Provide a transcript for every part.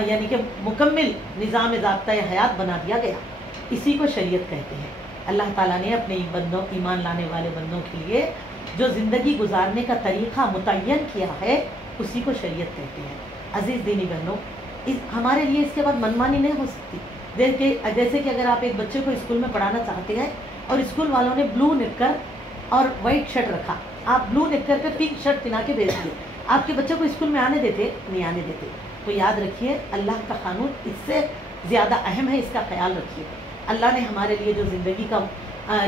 یعنی کہ مکمل نظام ضابطۂ حیات بنا دیا گیا، اسی کو شریعت کہتے ہیں۔ اللہ تعالیٰ نے اپنے ایمان لانے والے بندوں کے لیے جو زندگی گزارنے کا طریقہ متعین کیا ہے اسی کو شریعت کہتے ہیں۔ عزیز دینی بہنوں، ہمارے لیے اس کے بعد منمانی نہیں ہو سکتی۔ جیسے کہ اگر آپ ایک بچے کو اسکول میں پڑھانا چاہتے ہیں اور اسکول والوں نے بلو نکر اور وائٹ شرٹ رکھا، آپ بلو نکر پہ پنک شرٹ پہنا کے بھیج دیے، آپ کے بچے کو اسکول میں آنے دیتے؟ نہیں آنے دیتے۔ تو یاد رکھیے اللہ کا قانون اس سے زیادہ اہم ہے، اس کا خیال رکھیے۔ اللہ نے ہمارے لیے جو زندگی کا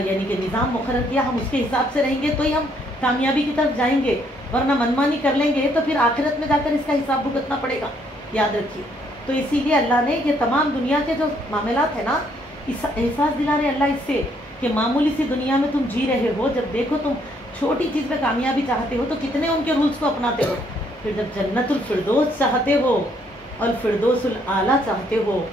یعنی کہ نظام مقرر کیا، ہم اس کے حساب سے رہیں گے تو ہی ہم کامیابی کی طرف جائیں گے، ورنہ منمانی کر لیں گے تو پھر آخرت میں جا کر اس کا حساب بھگتنا پڑے گا، یاد رکھیے۔ تو اسی لیے اللہ نے یہ تمام دنیا کے جو معاملات ہیں نا، احساس دلا رہے اللہ اس سے کہ معمولی سی دنیا میں تم جی رہے ہو، جب دیکھو تم چھوٹی چیز میں کامیابی چاہتے ہو تو کتنے ان کے رولز کو اپناتے ہو، پھر جب جنت الفردوس چاہتے ہو اور فردوس الاعلیٰ چاہتے ہو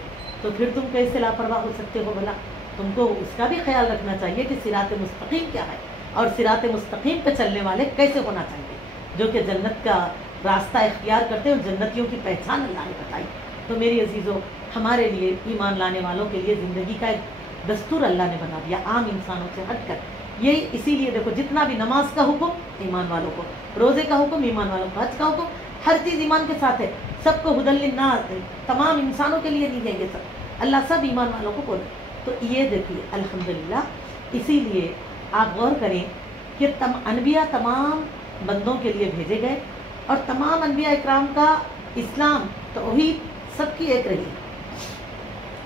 تو پھر تم کیسے لاپرواہ ہو سکتے ہو؟ بھلا تم کو اس کا بھی خیال رکھنا چاہیے کہ صراط مستقیم کیا ہے اور صراط مستقیم پہ چلنے والے کیسے ہونا چاہیے، جو کہ جنت کا راستہ اختیار کرتے ہیں، اور جنتیوں کی پہچان اللہ نے بتائی۔ تو میری عزیزوں، ہمارے لیے ایمان لانے والوں کے لیے زندگی کا ایک دستور اللہ نے بنا دیا، عام انسانوں سے ہٹ کر۔ یہی اسی لیے دیکھو، جتنا بھی نماز کا حکم ایمان والوں کو، روزے کا حکم ایمان والوں کو، حج کا حکم، ہر چیز ایمان کے ساتھ ہے، سب کو ہدی للناس، تمام انسانوں کے لیے نہیں ہے یہ سب، اللہ سب ایمان والوں کو بولے۔ تو یہ دیکھیے الحمدللہ، اسی لیے آپ غور کریں کہ انبیاء تمام بندوں کے لیے بھیجے گئے، اور تمام انبیاء اکرام کا اسلام توحید سب کی ایک رہی،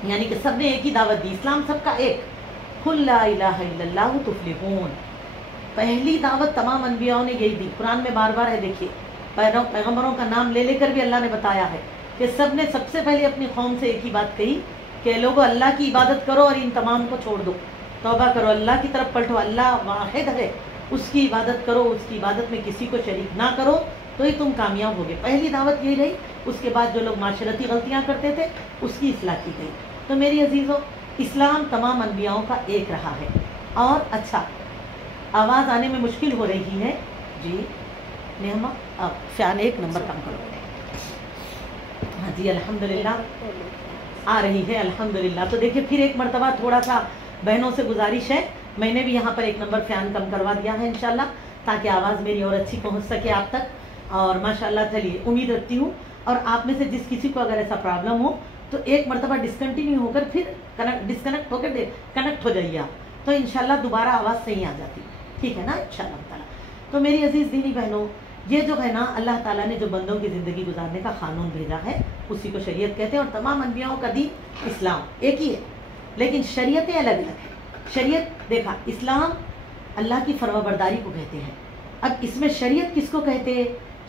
یعنی کہ سب نے ایک ہی دعوت دی، اسلام سب کا ایک، قل لا الہ الا اللہ تفلحون۔ پہلی دعوت تمام انبیاءوں نے یہی دی، قرآن میں بار بار ہے، دیکھیے پیغمبروں کا نام لے لے کر بھی اللہ نے بتایا ہے کہ سب نے سب سے پہلے اپنی قوم سے ایک ہی بات کہی کہ لوگوں اللہ کی عبادت کرو اور ان تمام کو چھوڑ دو، توبہ کرو، اللہ کی طرف پلٹو، اللہ واحد ہے، اس کی عبادت کرو، اس کی عبادت میں کسی کو شریک نہ کرو تو ہی تم کامیاب ہوگے۔ پہلی دعوت یہی رہی، اس کے بعد جو لوگ معاشرتی غلطیاں کرتے تھے اس کی اصلاح کی گئی۔ تو میری عزیزوں، اسلام تمام انبیاؤں کا ایک رہا ہے۔ اور اچھا، آواز آنے میں مشکل ہو رہی ہے جی نیہما، اب فین 1 نمبر کم کرو۔ ہاں جی الحمدللہ آ رہی ہے، الحمدللہ۔ تو دیکھیں پھر ایک مرتبہ تھوڑا سا بہنوں سے گزارش ہے، میں نے بھی یہاں پر 1 نمبر فین کم کروا دیا ہے انشاءاللہ، تاکہ آواز میری اور اچھی پہنچ سکے آپ تک۔ اور ماشاءاللہ چلیے، امید رکھتی ہوں اور آپ میں سے جس کسی کو اگر ایسا پرابلم ہو تو ایک مرتبہ ڈسکنٹینیو ہو کر پھر ڈسکنیکٹ ہو کر کنیکٹ ہو جائیے آپ، تو انشاءاللہ دوبارہ آواز صحیح آ جاتی، ٹھیک ہے نا انشاءاللہ تعالیٰ۔ تو میری عزیز دینی بہنوں، یہ جو ہے نا اللہ تعالیٰ نے جو بندوں کی زندگی گزارنے کا قانون بھیجا ہے اسی کو شریعت کہتے ہیں، اور تمام انبیاؤں کا دین اسلام ایک ہی ہے، لیکن شریعتیں الگ الگ ہیں۔ شریعت دیکھا، اسلام اللہ کی فرما برداری کو کہتے ہیں، اب اس میں شریعت کس کو کہتے ہیں؟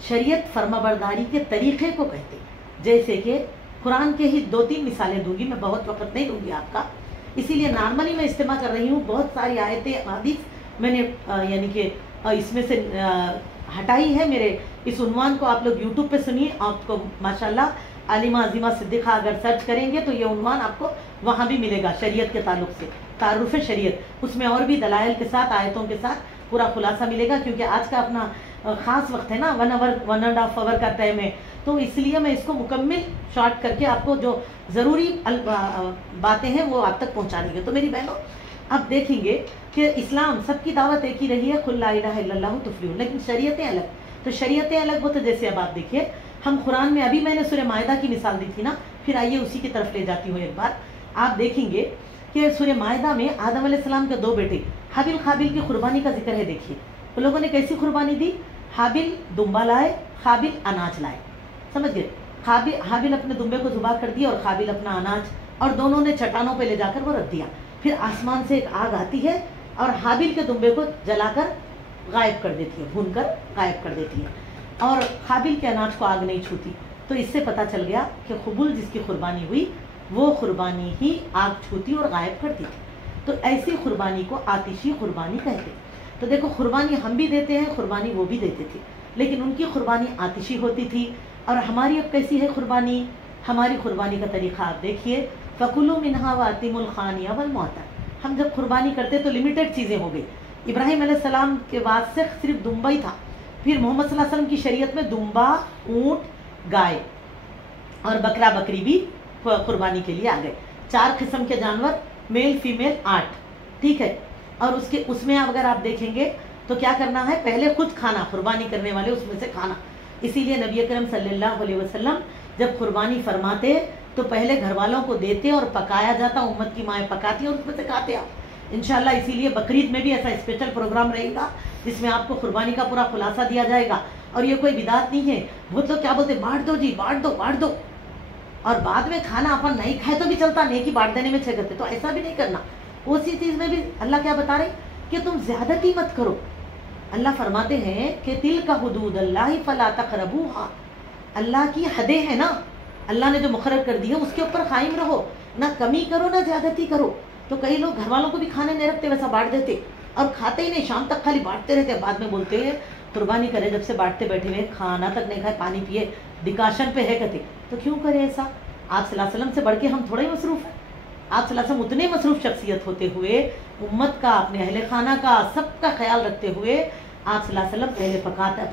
شریعت فرما برداری کے طریقے کو کہتے ہیں۔ جیسے کہ قرآن کے ہی 2-3 مثالیں دوں گی، میں بہت وقت نہیں لوں گی آپ کا، اسی لیے نارملی میں استعمال کر رہی ہوں، بہت ساری آیتیں حدیث میں نے یعنی کہ اس میں سے ہٹائی ہے۔ میرے اس عنوان کو آپ لوگ یوٹیوب پہ سنیے، آپ کو ماشاءاللہ عالمہ عظیمہ صدیقہ اگر سرچ کریں گے تو یہ عنوان آپ کو وہاں بھی ملے گا، شریعت کے تعلق سے تعارف شریعت، اس میں اور بھی دلائل کے ساتھ آیتوں کے ساتھ پورا خلاصہ ملے گا، کیونکہ آج کا اپنا خاص وقت ہے نا، 1.5 آور کا ٹائم ہے، تو اس لیے میں اس کو مکمل شارٹ کر کے آپ کو جو ضروری باتیں ہیں وہ آپ تک پہنچا دیں گے۔ تو میری بہنوں، اب دیکھیں گے کہ اسلام سب کی دعوت ایک ہی رہی ہے، قل لا الہ الا اللہ تفلحون، لیکن شریعتیں الگ۔ تو شریعتیں الگ وہ تو جیسے اب آپ دیکھیے، ہم قرآن میں ابھی میں نے سورہ مائدہ کی مثال دی تھی نا، پھر آئیے اسی کی طرف لے جاتی ہوں ایک بار۔ آپ دیکھیں گے کہ سورہ مائدہ میں آدم علیہ السلام کے 2 بیٹے حابیل قابیل کی قربانی کا ذکر ہے۔ دیکھیے ان لوگوں نے کیسی قربانی دی، حابیل دمبا لائے، قابیل اناج لائے، سمجھ گئے؟ حابیل اپنے دمبے کو ذبح کر دیا اور قابیل اپنا اناج، اور دونوں نے چٹانوں پہ لے جا کر وہ رکھ دیا۔ پھر آسمان سے ایک آگ آتی ہے اور حابیل کے دمبے کو جلا کر غائب کر دیتی ہے، بھون کر غائب کر دیتی ہے، اور قابیل کے اناج کو آگ نہیں چھوتی۔ تو اس سے پتہ چل گیا کہ قبول جس کی قربانی ہوئی وہ قربانی ہی آگ چھوتی اور غائب کرتی تھی۔ تو ایسی قربانی کو آتشی قربانی کہتے ہیں۔ تو دیکھو، قربانی ہم بھی دیتے ہیں، قربانی وہ بھی دیتے تھے، لیکن ان کی قربانی آتشی ہوتی تھی، اور ہماری اب کیسی ہے قربانی؟ ہماری قربانی کا طریقہ آپ دیکھیے، فَكُلُوا مِنْهَا وَأَطِيمُوا الْخَانِيَ وَالْمُعْتَرَ۔ ہم جب قربانی کرتے تو لمیٹڈ چیزیں ہو گئی۔ ابراہیم علیہ السلام کے بعد سے صرف دمبا ہی تھا، پھر محمد صلی اللہ علیہ وسلم کی شریعت میں دمبا، اونٹ، گائے اور بکرا بکری بھی قربانی کے لیے آ گئے. 4 قسم کے جانور، میل فیمیل 8. ٹھیک ہے. اور اس میں اگر آپ دیکھیں گے تو کیا کرنا ہے، پہلے خود کھانا، قربانی کرنے والے اس میں سے کھانا. اسی لیے نبی اکرم صلی اللہ علیہ وسلم جب قربانی فرماتے تو پہلے گھر والوں کو دیتے اور پکایا جاتا، امت کی مائیں پکاتی اور اس میں سے کھاتے آپ. انشاءاللہ اسی لیے بقرعید میں بھی ایسا اسپیشل پروگرام رہے گا جس میں آپ کو قربانی کا پورا خلاصہ دیا جائے گا. اور یہ کوئی بدعت نہیں ہے. بہت لوگ کیا بولتے، بانٹ دو جی، بانٹ دو، اور بعد میں کھانا اپن نہیں کھائے تو بھی چلتا، نیکی بانٹ دینے میں کرتے. تو ایسا بھی نہیں کرنا. اسی چیز میں بھی اللہ کیا بتا رہے کہ تم زیادتی مت کرو. اللہ فرماتے ہیں کہ تلک حدود اللہ فلا تقربوها. اللہ کی حدیں ہیں نا، اللہ نے جو مقرر کر دی ہے اس کے اوپر قائم رہو، نہ کمی کرو نہ زیادتی کرو. تو کئی لوگ گھر والوں کو بھی کھانے نہیں رکھتے، ویسا بانٹ دیتے اور کھاتے ہی نہیں، شام تک خالی بانٹتے رہتے. بعد میں بولتے ہیں قربانی کرے جب سے بانٹتے بیٹھے ہوئے، کھانا تک نہیں کھائے، پانی پیے، ڈکاشن پہ ہے کہتے. تو کیوں کرے ایسا؟ آپ صلی اللہ علیہ وسلم سے بڑھ کے ہم تھوڑا ہی مصروف ہیں. آپ صلی اللہ علیہ وسلم اتنے مصروف شخصیت ہوتے ہوئے، امت کا، اپنے اہل خانہ کا، سب کا خیال رکھتے ہوئے آپ صلی اللہ علیہ وسلم پہلے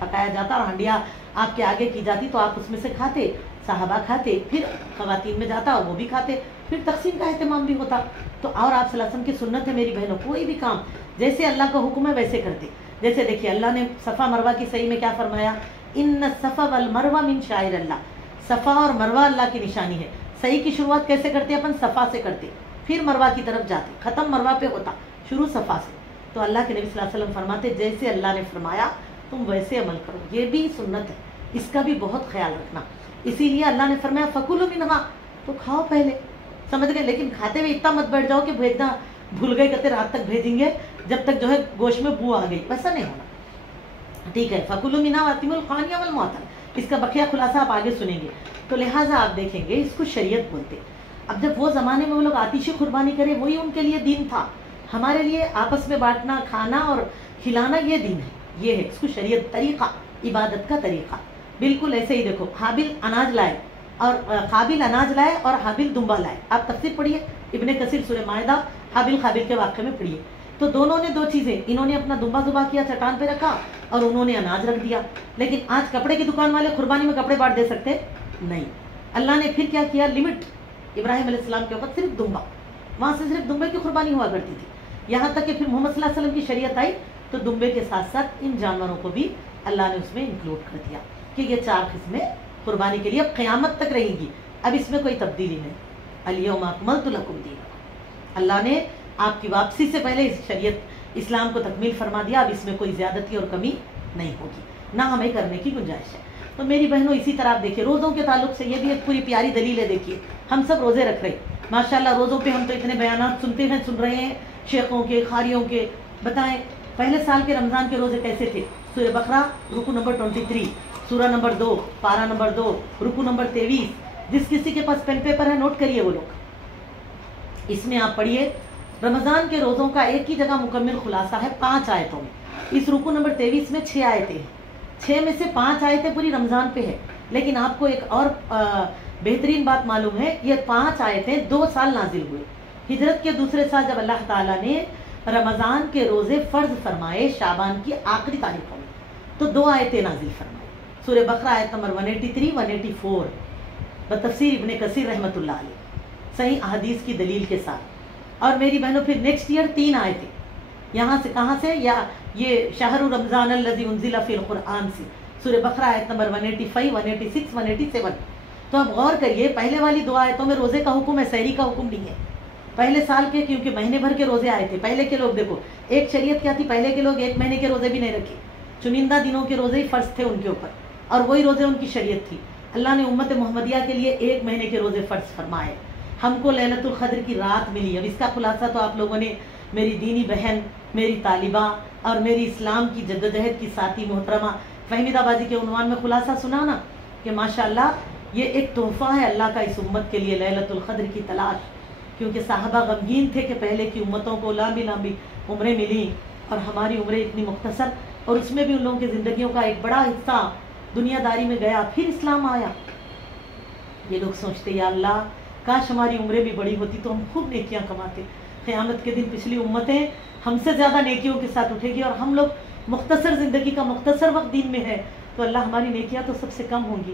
پکایا جاتا اور ہانڈیاں آپ کے آگے کی جاتی تو آپ اس میں سے کھاتے، صحابہ کھاتے، پھر خواتین میں جاتا اور وہ بھی کھاتے، پھر تقسیم کا اہتمام بھی ہوتا. تو اور آپ صلی اللہ علیہ وسلم کی سنت ہے میری بہنوں، کوئی بھی کام جیسے اللہ کا حکم ہے ویسے کرتے. جیسے دیکھیے اللہ نے صفا مروہ کی صحیح میں کیا فرمایا، ان الصفا والمروہ من شعائر اللہ. صفا اور مروہ اللہ کی نشانی ہے. صحیح کی شروعات کیسے کرتے، اپن صفا سے کرتے، پھر مروہ کی طرف جاتے، ختم مروہ پہ ہوتا، شروع صفا سے. تو اللہ کے نبی صلی اللہ علیہ وسلم فرماتے جیسے اللہ نے فرمایا تم ویسے عمل کرو. یہ بھی سنت ہے، اس کا بھی بہت خیال رکھنا. اسی لیے اللہ نے فرمایا فکلوا منہا، تو کھاؤ پہلے، سمجھ گئے. لیکن کھاتے ہوئے اتنا مت بیٹھ جاؤ کہ بھیجنا بھول گئے، کہتے رات تک بھیجیں گے جب تک جو ہے گوشت میں بو آ گئی، ویسا نہیں ہونا. ٹھیک ہے. فکلوا منہا واتموا القانیہ والمعتر. اس کا بقیہ خلاصہ آپ آگے سنیں گے. تو لہٰذا آپ دیکھیں گے اس کو شریعت بولتے. اب جب وہ زمانے میں وہ لوگ آتشی قربانی کرے وہی ان کے لیے دین تھا. ہمارے لیے آپس میں بانٹنا، کھانا اور کھلانا یہ دین ہے، یہ ہے اس کو شریعت، طریقہ، عبادت کا طریقہ. بالکل ایسے ہی دیکھو، حابل اناج لائے اور قابل اناج لائے اور حابل دمبا لائے. آپ تفسیر پڑھیے ابن کثیر سورہ مائدہ حابل قابل کے واقعے میں پڑھیے. تو دونوں نے دو چیزیں، انہوں نے اپنا دمبا ذبح کیا، چٹان پہ رکھا، اور انہوں نے اناج رکھ دیا. لیکن آج کپڑے کی دکان والے قربانی میں کپڑے بانٹ دے سکتے نہیں. اللہ نے پھر کیا کیا، لمٹ. ابراہیم علیہ السلام کے وقت صرف دمبا، وہاں سے صرف دمبے کی قربانی ہوا کرتی تھی. یہاں تک کہ پھر محمد صلی اللہ علیہ وسلم کی شریعت آئی تو دمبے کے ساتھ ساتھ ان جانوروں کو بھی اللہ نے اس میں انکلوڈ کر دیا کہ یہ 4 قسمیں قربانی کے لیے اب قیامت تک رہیں گی. اب اس میں کوئی تبدیلی نہیں. الیوم اکملت لکم دینکم، اللہ نے آپ کی واپسی سے پہلے اس شریعت اسلام کو تکمیل فرما دیا. اب اس میں کوئی زیادتی اور کمی نہیں ہوگی، نہ ہمیں کرنے کی گنجائش ہے. تو میری بہنوں اسی طرح آپ دیکھیے روزوں کے تعلق سے یہ بھی ایک پوری پیاری دلیل ہے. دیکھیے ہم سب روزے رکھ رہے ہیں ماشاءاللہ. روزوں پہ ہم تو اتنے بیانات سنتے ہیں، سن رہے ہیں شیخوں کے، قاریوں کے. بتائیں پہلے سال کے رمضان کے روزے کیسے تھے؟ سورہ بقرہ رکو نمبر 23، سورہ نمبر 2، پارہ نمبر 2، رکو نمبر 23. جس کسی کے پاس پین پیپر ہے نوٹ کریے وہ لوگ. اس میں آپ پڑھیے رمضان کے روزوں کا ایک ہی جگہ مکمل خلاصہ ہے 5 آیتوں میں. اس رکو نمبر 23 میں 6 آیتیں ہیں. 6 میں سے 5 آیتیں پوری رمضان پہ ہے. لیکن آپ کو ایک اور بہترین بات معلوم ہے، یہ 5 آیتیں 2 سال نازل ہوئے. ہجرت کے دوسرے سال جب اللہ تعالیٰ نے رمضان کے روزے فرض فرمائے شعبان کی آخری تاریخوں میں تو 2 آیتیں نازل فرمائے. سورہ بقرہ آیت نمبر 183 184 بتفسیر ابن کثیر رحمۃ اللہ علیہ، صحیح احادیث کی دلیل کے ساتھ. اور میری بہنوں پھر نیکسٹ ایئر 3 آیتیں. یہاں سے کہاں سے؟ یا یہ شہر رمضان الذی انزل فی القرآن سے سورہ بقرہ آیت نمبر 185 186 187. تو اب غور کریے پہلے والی 2 آیتوں میں روزے کا حکم ہے، سحری کا حکم نہیں ہے. پہلے سال کے کیونکہ مہینے بھر کے روزے آئے تھے. پہلے کے لوگ دیکھو ایک شریعت کیا تھی، پہلے کے لوگ 1 مہینے کے روزے بھی نہیں رکھے، چنندہ دنوں کے روزے ہی فرض تھے ان کے اوپر، اور وہی روزے ان کی شریعت تھی. اللہ نے امت محمدیہ کے لیے 1 مہینے کے روزے فرض فرمائے. ہم کو لیلۃ القدر کی رات ملی. اب اس کا خلاصہ تو آپ لوگوں نے، میری دینی بہن، میری طالبہ اور میری اسلام کی جدوجہد کی ساتھی محترمہ فہمیدہ بازی کے عنوان میں خلاصہ سنا نا کہ ماشاءاللہ یہ ایک تحفہ ہے اللہ کا اس امت کے لیے، لیلۃ القدر کی تلاش. کیونکہ صحابہ غمگین تھے کہ پہلے کی امتوں کو لمبی لمبی عمریں ملیں اور ہماری عمریں اتنی مختصر، اور اس میں بھی ان لوگوں کی زندگیوں کا ایک بڑا حصہ دنیا داری میں گیا، پھر اسلام آیا. یہ لوگ سوچتے یا اللہ کاش ہماری عمریں بھی بڑی ہوتی تو ہم خوب نیکیاں کماتے. قیامت کے دن پچھلی امتیں ہم سے زیادہ نیکیوں کے ساتھ اٹھے گی اور ہم لوگ مختصر زندگی کا مختصر وقت دین میں ہے تو اللہ ہماری نیکیاں تو سب سے کم ہوں گی.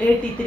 83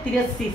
83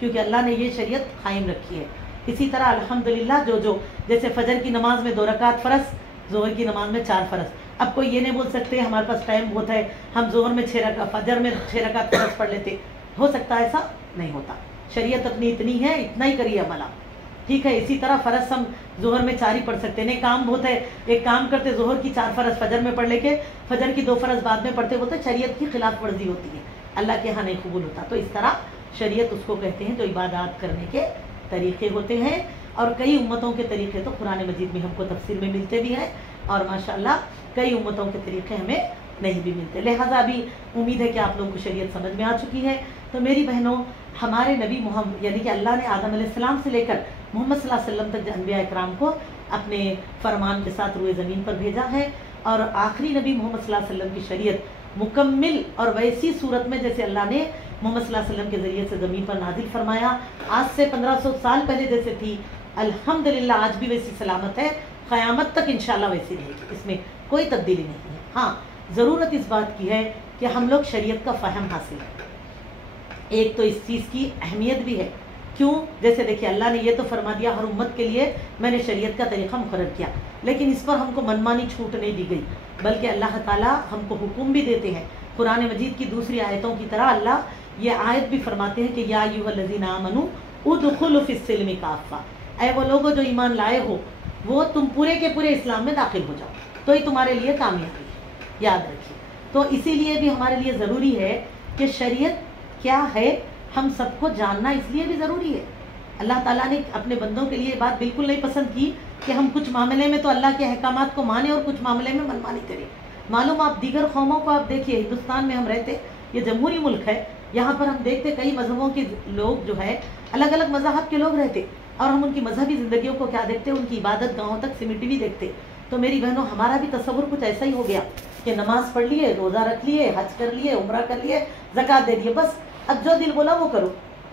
کیونکہ اللہ نے یہ شریعت قائم رکھی ہے۔ اسی طرح الحمدللہ جو جیسے فجر کی نماز میں 2 رکعت فرض، ظہر کی نماز میں 4 فرض۔ اب کوئی یہ نہیں بول سکتے ہمارے پاس ٹائم بہت ہے، ہم ظہر میں 6 رکعت، فجر میں 6 رکعت فرض پڑھ لیتے، ہو سکتا ہے ایسا نہیں ہوتا۔ شریعت اپنی اتنی ہے، اتنا ہی کریے عمل آپ، ٹھیک ہے۔ اسی طرح فرض ہم ظہر میں 4 ہی پڑھ سکتے، نہیں کام بہت ہے، ایک کام کرتے ظہر کی 4 فرض فجر میں پڑھ لے کے فجر کی 2 فرض بعد میں پڑھتے، بولتے شریعت کی خلاف ورزی ہوتی ہے، اللہ کے ہاں نہیں قبول ہوتا۔ تو اس طرح شریعت اس کو کہتے ہیں جو عبادات کرنے کے طریقے ہوتے ہیں، اور کئی امتوں کے طریقے تو قرآن مجید میں ہم کو تفسیر میں ملتے بھی ہیں، اور ماشاءاللہ کئی امتوں کے طریقے ہمیں نہیں بھی ملتے۔ لہٰذا بھی امید ہے کہ آپ لوگوں کو شریعت سمجھ میں آ چکی ہے۔ تو میری بہنوں، ہمارے نبی محمد یعنی کہ اللہ نے آدم علیہ السلام سے لے کر محمد صلی اللہ علیہ وسلم تک انبیاء اکرام کو اپنے فرمان کے ساتھ روئے زمین پر بھیجا ہے، اور آخری نبی محمد صلی اللہ علیہ وسلم کی شریعت مکمل اور ویسی صورت میں جیسے اللہ نے محمد صلی اللہ علیہ وسلم کے ذریعے سے زمین پر نازل فرمایا، آج سے 1500 سال پہلے جیسے تھی، الحمدللہ آج بھی ویسی سلامت ہے، قیامت تک انشاءاللہ ویسی رہے گی، اس میں کوئی تبدیلی نہیں ہے۔ ہاں ضرورت اس بات کی ہے کہ ہم لوگ شریعت کا فہم حاصل کریں۔ ایک تو اس چیز کی اہمیت بھی ہے، کیوں؟ جیسے دیکھیے اللہ نے یہ تو فرما دیا ہر امت کے لیے میں نے شریعت کا طریقہ مقرر کیا، لیکن اس پر ہم کو منمانی چھوٹ نہیں دی گئی، بلکہ اللہ تعالیٰ ہم کو حکم بھی دیتے ہیں۔ قرآن مجید کی دوسری آیتوں کی طرح اللہ یہ آیت بھی فرماتے ہیں کہ یا ایھا الذین آمنوا ادخلوا فی السلم کافہ، اے وہ لوگوں جو ایمان لائے ہو، وہ تم پورے کے پورے اسلام میں داخل ہو جاؤ، تو ہی تمہارے لیے کامیابی ہے، یاد رکھیے۔ تو اسی لیے بھی ہمارے لیے ضروری ہے کہ شریعت کیا ہے ہم سب کو جاننا، اس لیے بھی ضروری ہے۔ اللہ تعالیٰ نے اپنے بندوں کے لیے یہ بات بالکل نہیں پسند کی کہ ہم کچھ معاملے میں تو اللہ کے احکامات کو مانیں اور کچھ معاملے میں منمانی کریں۔ معلوم آپ دیگر قوموں کو آپ دیکھیے، ہندوستان میں ہم رہتے، یہ جمہوری ملک ہے، یہاں پر ہم دیکھتے کئی مذہبوں کے لوگ جو ہے الگ الگ مذاہب کے لوگ رہتے، اور ہم ان کی مذہبی زندگیوں کو کیا دیکھتے، ان کی عبادت گاہوں تک سمٹی بھی دیکھتے۔ تو میری بہنوں، ہمارا بھی تصور کچھ ایسا ہی ہو گیا کہ نماز پڑھ لیے، روزہ رکھ لیے، حج کر لیے، عمرہ کر لیے، زکوٰۃ دے دیے، بس اب جو دل بولا وہ کرو،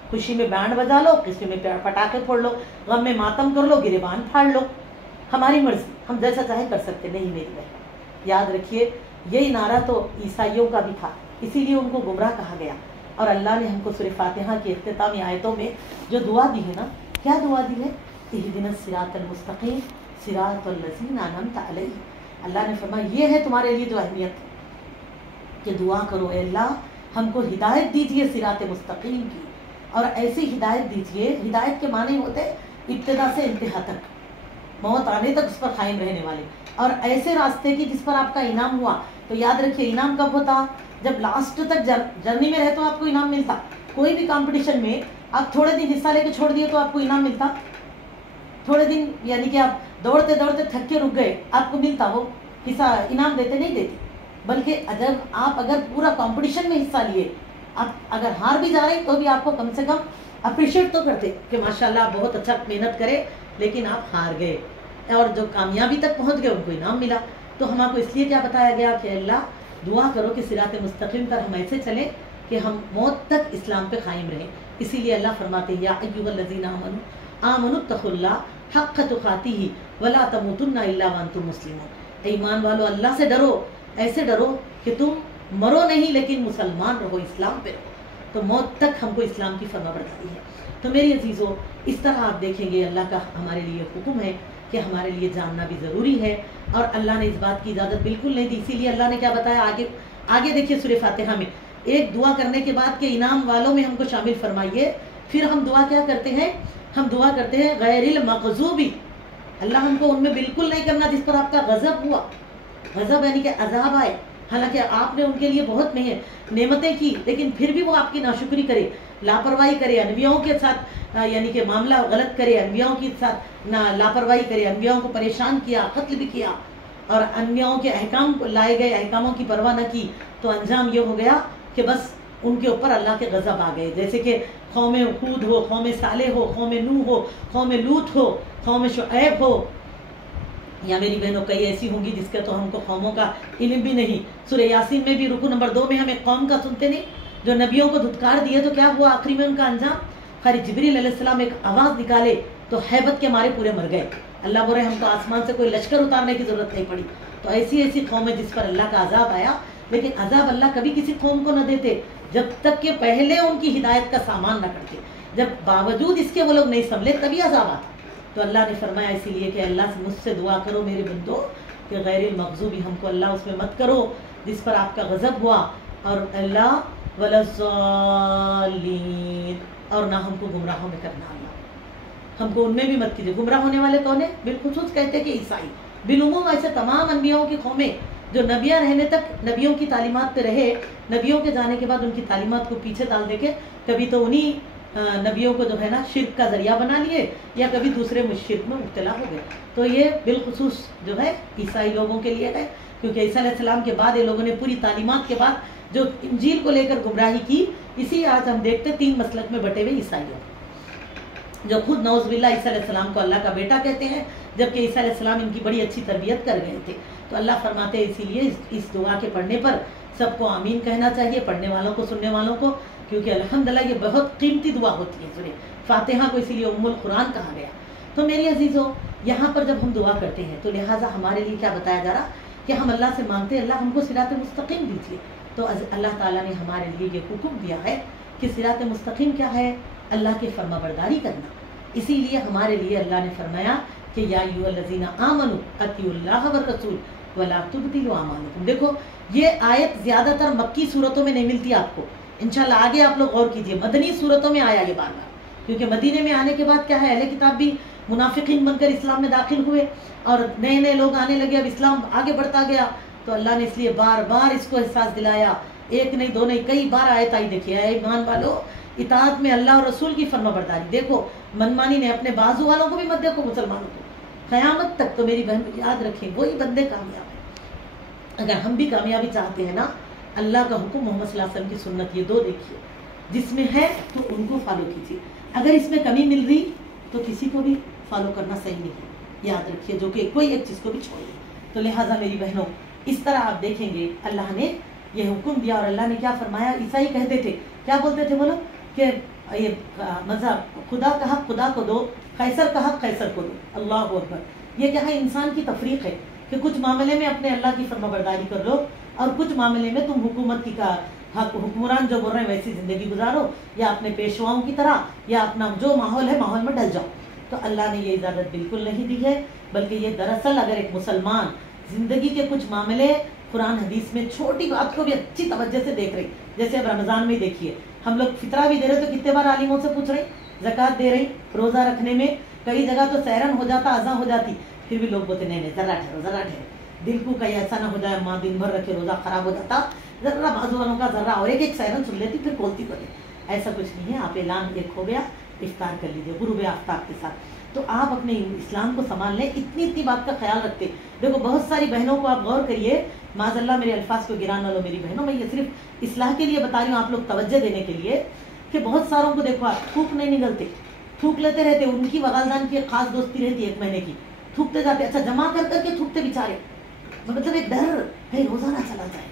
خوشی میں بینڈ بجا لو، خوشی میں پٹاخے پھوڑ لو، غم میں ماتم کر لو، گریبان پھاڑ لو، ہماری مرضی، ہم جیسا چاہے کر سکتے۔ نہیں میری بہن، یاد رکھیے یہی نعرہ تو عیسائیوں کا بھی تھا، اسی لیے ان کو گمراہ کہا گیا، اور اللہ نے ہم کو سورہ فاتحہ کی اختتامی آیتوں میں جو دعا دی ہے نا، کیا دعا دی ہے؟ اہدنا الصراط المستقیم صراط الذین انعمت علیہم۔ اللہ نے فرمایا یہ ہے تمہارے لیے جو اہمیت ہے کہ دعا کرو، اے اللہ ہم کو ہدایت دیجیے صراط مستقیم کی، اور ایسی ہدایت دیجیے۔ ہدایت کے معنی ہوتے ابتدا سے انتہا تک، موت آنے تک اس پر قائم رہنے والے، اور ایسے راستے کی جس پر آپ کا انعام ہوا۔ تو یاد رکھیے انعام کب ہوتا؟ جب لاسٹ تک جرنی میں رہے تو آپ کو انعام ملتا۔ کوئی بھی کمپٹیشن میں آپ تھوڑے دن حصہ لے کے چھوڑ دیے تو آپ کو انعام ملتا، تھوڑے دن یعنی کہ آپ دوڑتے دوڑتے تھک کے رک گئے، آپ کو ملتا وہ حصہ، انعام دیتے نہیں دیتے، بلکہ جب آپ اگر پورا کمپٹیشن میں حصہ لیے، آپ اگر ہار بھی جا رہے ہیں تو بھی آپ کو کم سے کم اپریشیٹ تو کرتے کہ ماشاءاللہ آپ بہت اچھا محنت کرے، لیکن آپ ہار گئے، اور جو کامیابی تک پہنچ گئے ان کو انعام ملا۔ تو ہم آپ کو اس لیے کیا بتایا گیا کہ اللہ دعا کرو کہ صراط مستقیم پر ہم ایسے چلیں کہ ہم موت تک اسلام پہ قائم رہیں۔ اسی لیے اللہ فرماتے ہیں یا ایھا الذین آمنوا اتقوا اللہ حق تقاتہ ولا تموتن الا وانتم مسلمون۔ ایمان والو اللہ سے ڈرو، ایسے ڈرو کہ تم مرو نہیں لیکن مسلمان رہو، اسلام پہ رہو۔ تو موت تک ہم کو اسلام کی فرما برداری ہے۔ تو میری عزیزوں، اس طرح آپ دیکھیں گے اللہ کا ہمارے لیے حکم ہے کہ ہمارے لیے جاننا بھی ضروری ہے، اور اللہ نے اس بات کی اجازت بالکل نہیں دی۔ اسی لیے اللہ نے کیا بتایا آگے دیکھیے سورہ فاتحہ میں، ایک دعا کرنے کے بعد کہ انعام والوں میں ہم کو شامل فرمائیے، پھر ہم دعا کیا کرتے ہیں؟ ہم دعا کرتے ہیں غیر المغضوب، اللہ ہم کو ان میں بالکل نہیں کرنا جس پر آپ کا غضب ہوا، غضب یعنی کہ عذاب آئے، حالانکہ آپ نے ان کے لیے بہت نعمتیں کی، لیکن پھر بھی وہ آپ کی ناشکری کرے، لاپرواہی کرے، انبیاؤں کے ساتھ یعنی کہ معاملہ غلط کرے، انبیاؤں کے ساتھ لاپرواہی کرے، انبیاؤں کو پریشان کیا، قتل بھی کیا، اور انبیاؤں کے احکام لائے گئے احکاموں کی پرواہ نہ کی، تو انجام یہ ہو گیا کہ بس ان کے اوپر اللہ کے غضب آ گئے۔ جیسے کہ قوم ہود ہو، قوم صالح ہو، قوم نوح ہو، قوم لوط ہو، قوم شعیب ہو، یا میری بہنوں کئی ایسی ہوں گی جس کا تو ہم کو قوموں کا علم بھی نہیں۔ سورہ یاسین میں بھی رکو نمبر 2 میں ہم ایک قوم کا سنتے نہیں جو نبیوں کو دھتکار دیے، تو کیا ہوا آخری میں ان کا انجام؟ خیر جبریل علیہ السلام ایک آواز نکالے تو ہیبت کے مارے پورے مر گئے۔ اللہ بول رہے ہم کو آسمان سے کوئی لشکر اتارنے کی ضرورت نہیں پڑی۔ تو ایسی ایسی قومیں جس پر اللہ کا عذاب آیا، لیکن عذاب اللہ کبھی کسی قوم کو نہ دیتے جب تک کہ پہلے ان کی ہدایت کا سامان نہ کرتے۔ جب باوجود اس کے وہ لوگ نہیں سنبھلے تبھی عذاب آتا. تو اللہ نے فرمایا اسی لیے کہ اللہ سے مجھ سے دعا کرو میرے بندو کہ غیر المغضوبی ہم کو اللہ اس میں مت کرو جس پر آپ کا غضب ہوا، اور اللہ ولا الضالین، اور نہ ہم کو گمراہوں میں کرنا، اللہ ہم کو ان میں بھی مت کیجیے. گمراہ ہونے والے کون ہیں؟ بالخصوص کہتے ہیں کہ عیسائی، بالعموم ایسے تمام انبیاؤں کی قومیں جو نبیاں رہنے تک نبیوں کی تعلیمات پہ رہے، نبیوں کے جانے کے بعد ان کی تعلیمات کو پیچھے ڈال دے کے کبھی تو انہی نبیوں کو جو ہے نا شرک کا ذریعہ بنا لیے، یا کبھی دوسرے شرک میں مبتلا ہو گئے. تو یہ بالخصوص جو ہے عیسائی لوگوں کے لیے ہے، کیونکہ عیسیٰ علیہ السلام کے بعد یہ لوگوں نے پوری تعلیمات کے بعد جو انجیل کو لے کر گمراہی کی، اسی آج ہم دیکھتے 3 مسلک میں بٹے ہوئے عیسائیوں، جو خود نعوذ باللہ عیسیٰ علیہ السلام کو اللہ کا بیٹا کہتے ہیں، جبکہ عیسیٰ علیہ السلام ان کی بڑی اچھی تربیت کر گئے تھے. تو اللہ فرماتے ہیں اسی لیے اس دعا کے پڑھنے پر سب کو آمین کہنا چاہیے، پڑھنے والوں کو، سننے والوں کو، کیونکہ الحمدللہ یہ بہت قیمتی دعا ہوتی ہے. سنیں فاتحہ کو اسی لیے ام القرآن کہا گیا. تو میری عزیزوں، یہاں پر جب ہم دعا کرتے ہیں تو لہٰذا ہمارے لیے کیا بتایا جا رہا کہ ہم اللہ سے مانگتے ہیں اللہ ہم کو صراط مستقیم دیجیے. تو اللہ تعالیٰ نے ہمارے لیے یہ حکم دیا ہے کہ صراط مستقیم کیا ہے؟ اللہ کی فرما برداری کرنا. اسی لیے ہمارے لیے اللہ نے فرمایا کہ یا ایھا الذین آمنوا اطیعوا اللہ والرسول ولا تبطلوا اعمالکم. دیکھو یہ آیت زیادہ تر مکی صورتوں میں نہیں ملتی آپ کو، انشاءاللہ آگے آپ لوگ غور کیجئے. مدنی صورتوں میں آیا یہ بار بار، کیونکہ مدینے میں آنے کے بعد کیا ہے، اہل کتاب بھی منافقین بن کر اسلام میں داخل ہوئے اور نئے نئے لوگ آنے لگے، اب اسلام آگے بڑھتا گیا. تو اللہ نے اس لیے بار بار اس کو احساس دلایا، ایک نہیں دو نہیں کئی بار آیت آئی. دیکھیے اے ایمان والو، اطاعت میں اللہ اور رسول کی فرما برداری. دیکھو منمانی نے اپنے بازو والوں کو بھی مت دیکھو مسلمانوں کو، قیامت تک. تو میری بہن یاد رکھیں وہی بندے کامیاب ہیں. اگر ہم بھی کامیابی چاہتے ہیں نا، اللہ کا حکم، محمد صلی اللہ علیہ وسلم کی سنت، یہ 2 دیکھیے، جس میں ہے تو ان کو فالو کیجیے، اگر اس میں کمی مل رہی تو کسی کو بھی فالو کرنا صحیح نہیں ہے. یاد رکھیے، جو کہ کوئی ایک چیز کو بھی چھوڑیے. تو لہٰذا میری بہنوں اس طرح آپ دیکھیں گے اللہ نے یہ حکم دیا. اور اللہ نے کیا فرمایا؟ عیسائی کہتے تھے، کیا بولتے تھے بولو، کہ یہ مذہب خدا کا حق خدا کو دو، قیصر کا حق قیصر کو دو. اللہ اکبر. یہ کیا ہے؟ انسان کی تفریق ہے کہ کچھ معاملے میں اپنے اللہ کی فرما برداری کر لو اور کچھ معاملے میں تم حکومت کی کا حق، حکمران جو بول رہے ہیں ویسی زندگی گزارو، یا اپنے پیشواؤں کی طرح، یا اپنا جو ماحول ہے ماحول میں ڈل جاؤ. تو اللہ نے یہ اجازت بالکل نہیں دی ہے، بلکہ یہ دراصل اگر ایک مسلمان زندگی کے کچھ معاملے قرآن حدیث میں چھوٹی بات کو بھی اچھی توجہ سے دیکھ رہی، جیسے اب رمضان میں دیکھیے ہم لوگ فطرہ بھی دے رہے تو کتنے بار عالموں سے پوچھ رہے، زکوٰۃ دے رہی، روزہ رکھنے میں کئی جگہ تو سحرن ہو جاتا، اذان ہو جاتی، پھر بھی لوگ بولتے نہیں ذرا ٹھہرو ذرا ٹھہرو، دل کو کہیں ایسا نہ ہو جائے ماں دن بھر رکھے روزہ خراب ہو جاتا، ذرا بازو والوں کا ذرا اور ایک سحرن سن لیتی پھر کھولتی بولے. ایسا کچھ نہیں ہے. آپ اعلان ایک ہو گیا، افطار کر لیجیے غروب آفتاب کے ساتھ. تو آپ اپنے اسلام کو سنبھال لیں، اتنی بات کا خیال رکھتے. دیکھو بہت ساری بہنوں کو آپ غور کریے، معاذ اللہ میرے الفاظ کو گران نہ لو میری بہنوں، میں یہ صرف اصلاح کے لیے بتا رہی ہوں، آپ لوگ توجہ دینے کے لیے، کہ بہت ساروں کو دیکھو آپ تھوک نہیں نگلتے، تھوک لیتے رہتے. ان کی وغالدان کی ایک خاص دوستی رہتی 1 مہینے کی، تھوکتے جاتے، اچھا جمع کر کے تھوکتے بیچارے، مطلب ایک ڈر ہے روزانہ چلا جائے،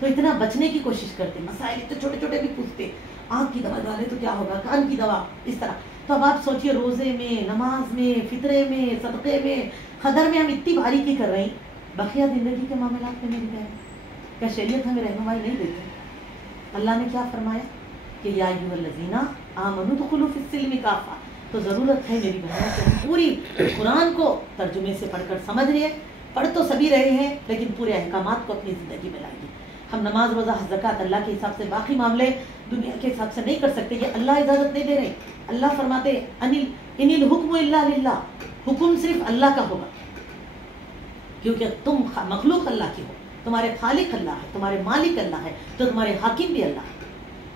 تو اتنا بچنے کی کوشش کرتے. مسائل تو چھوٹے چھوٹے بھی پوچھتے، آنکھ کی دوا ڈالے تو کیا ہوگا، کان کی دوا، اس طرح. تو اب آپ سوچئے روزے میں، نماز میں، فطرے میں، صدقے میں، قدر میں ہم اتنی باریکی کر رہے ہیں، بقیہ زندگی کے معاملات میں میری بہن کیا شریعت ہمیں رہنمائی نہیں دیتی؟ اللہ نے کیا فرمایا کہ یا ایھا الذین آمنوا ادخلوا فی السلم کافہ. تو ضرورت ہے میری بہنوں کہ ہم پوری قرآن کو ترجمے سے پڑھ کر سمجھ رہے ہیں، پڑھ تو سبھی رہے ہیں لیکن پورے احکامات کو اپنی زندگی میں لائیے. ہم نماز روزہ زکوٰۃ اللہ کے حساب سے، باقی معاملے دنیا کے حساب سے نہیں کر سکتے. یہ اللہ اجازت نہیں دے رہے. اللہ فرماتے ان الحکم الا للہ، حکم صرف اللہ کا ہوگا، کیونکہ تم مخلوق اللہ کی ہو، تمہارے خالق اللہ ہے، تمہارے مالک اللہ ہے، تو تمہارے حاکم بھی اللہ ہے.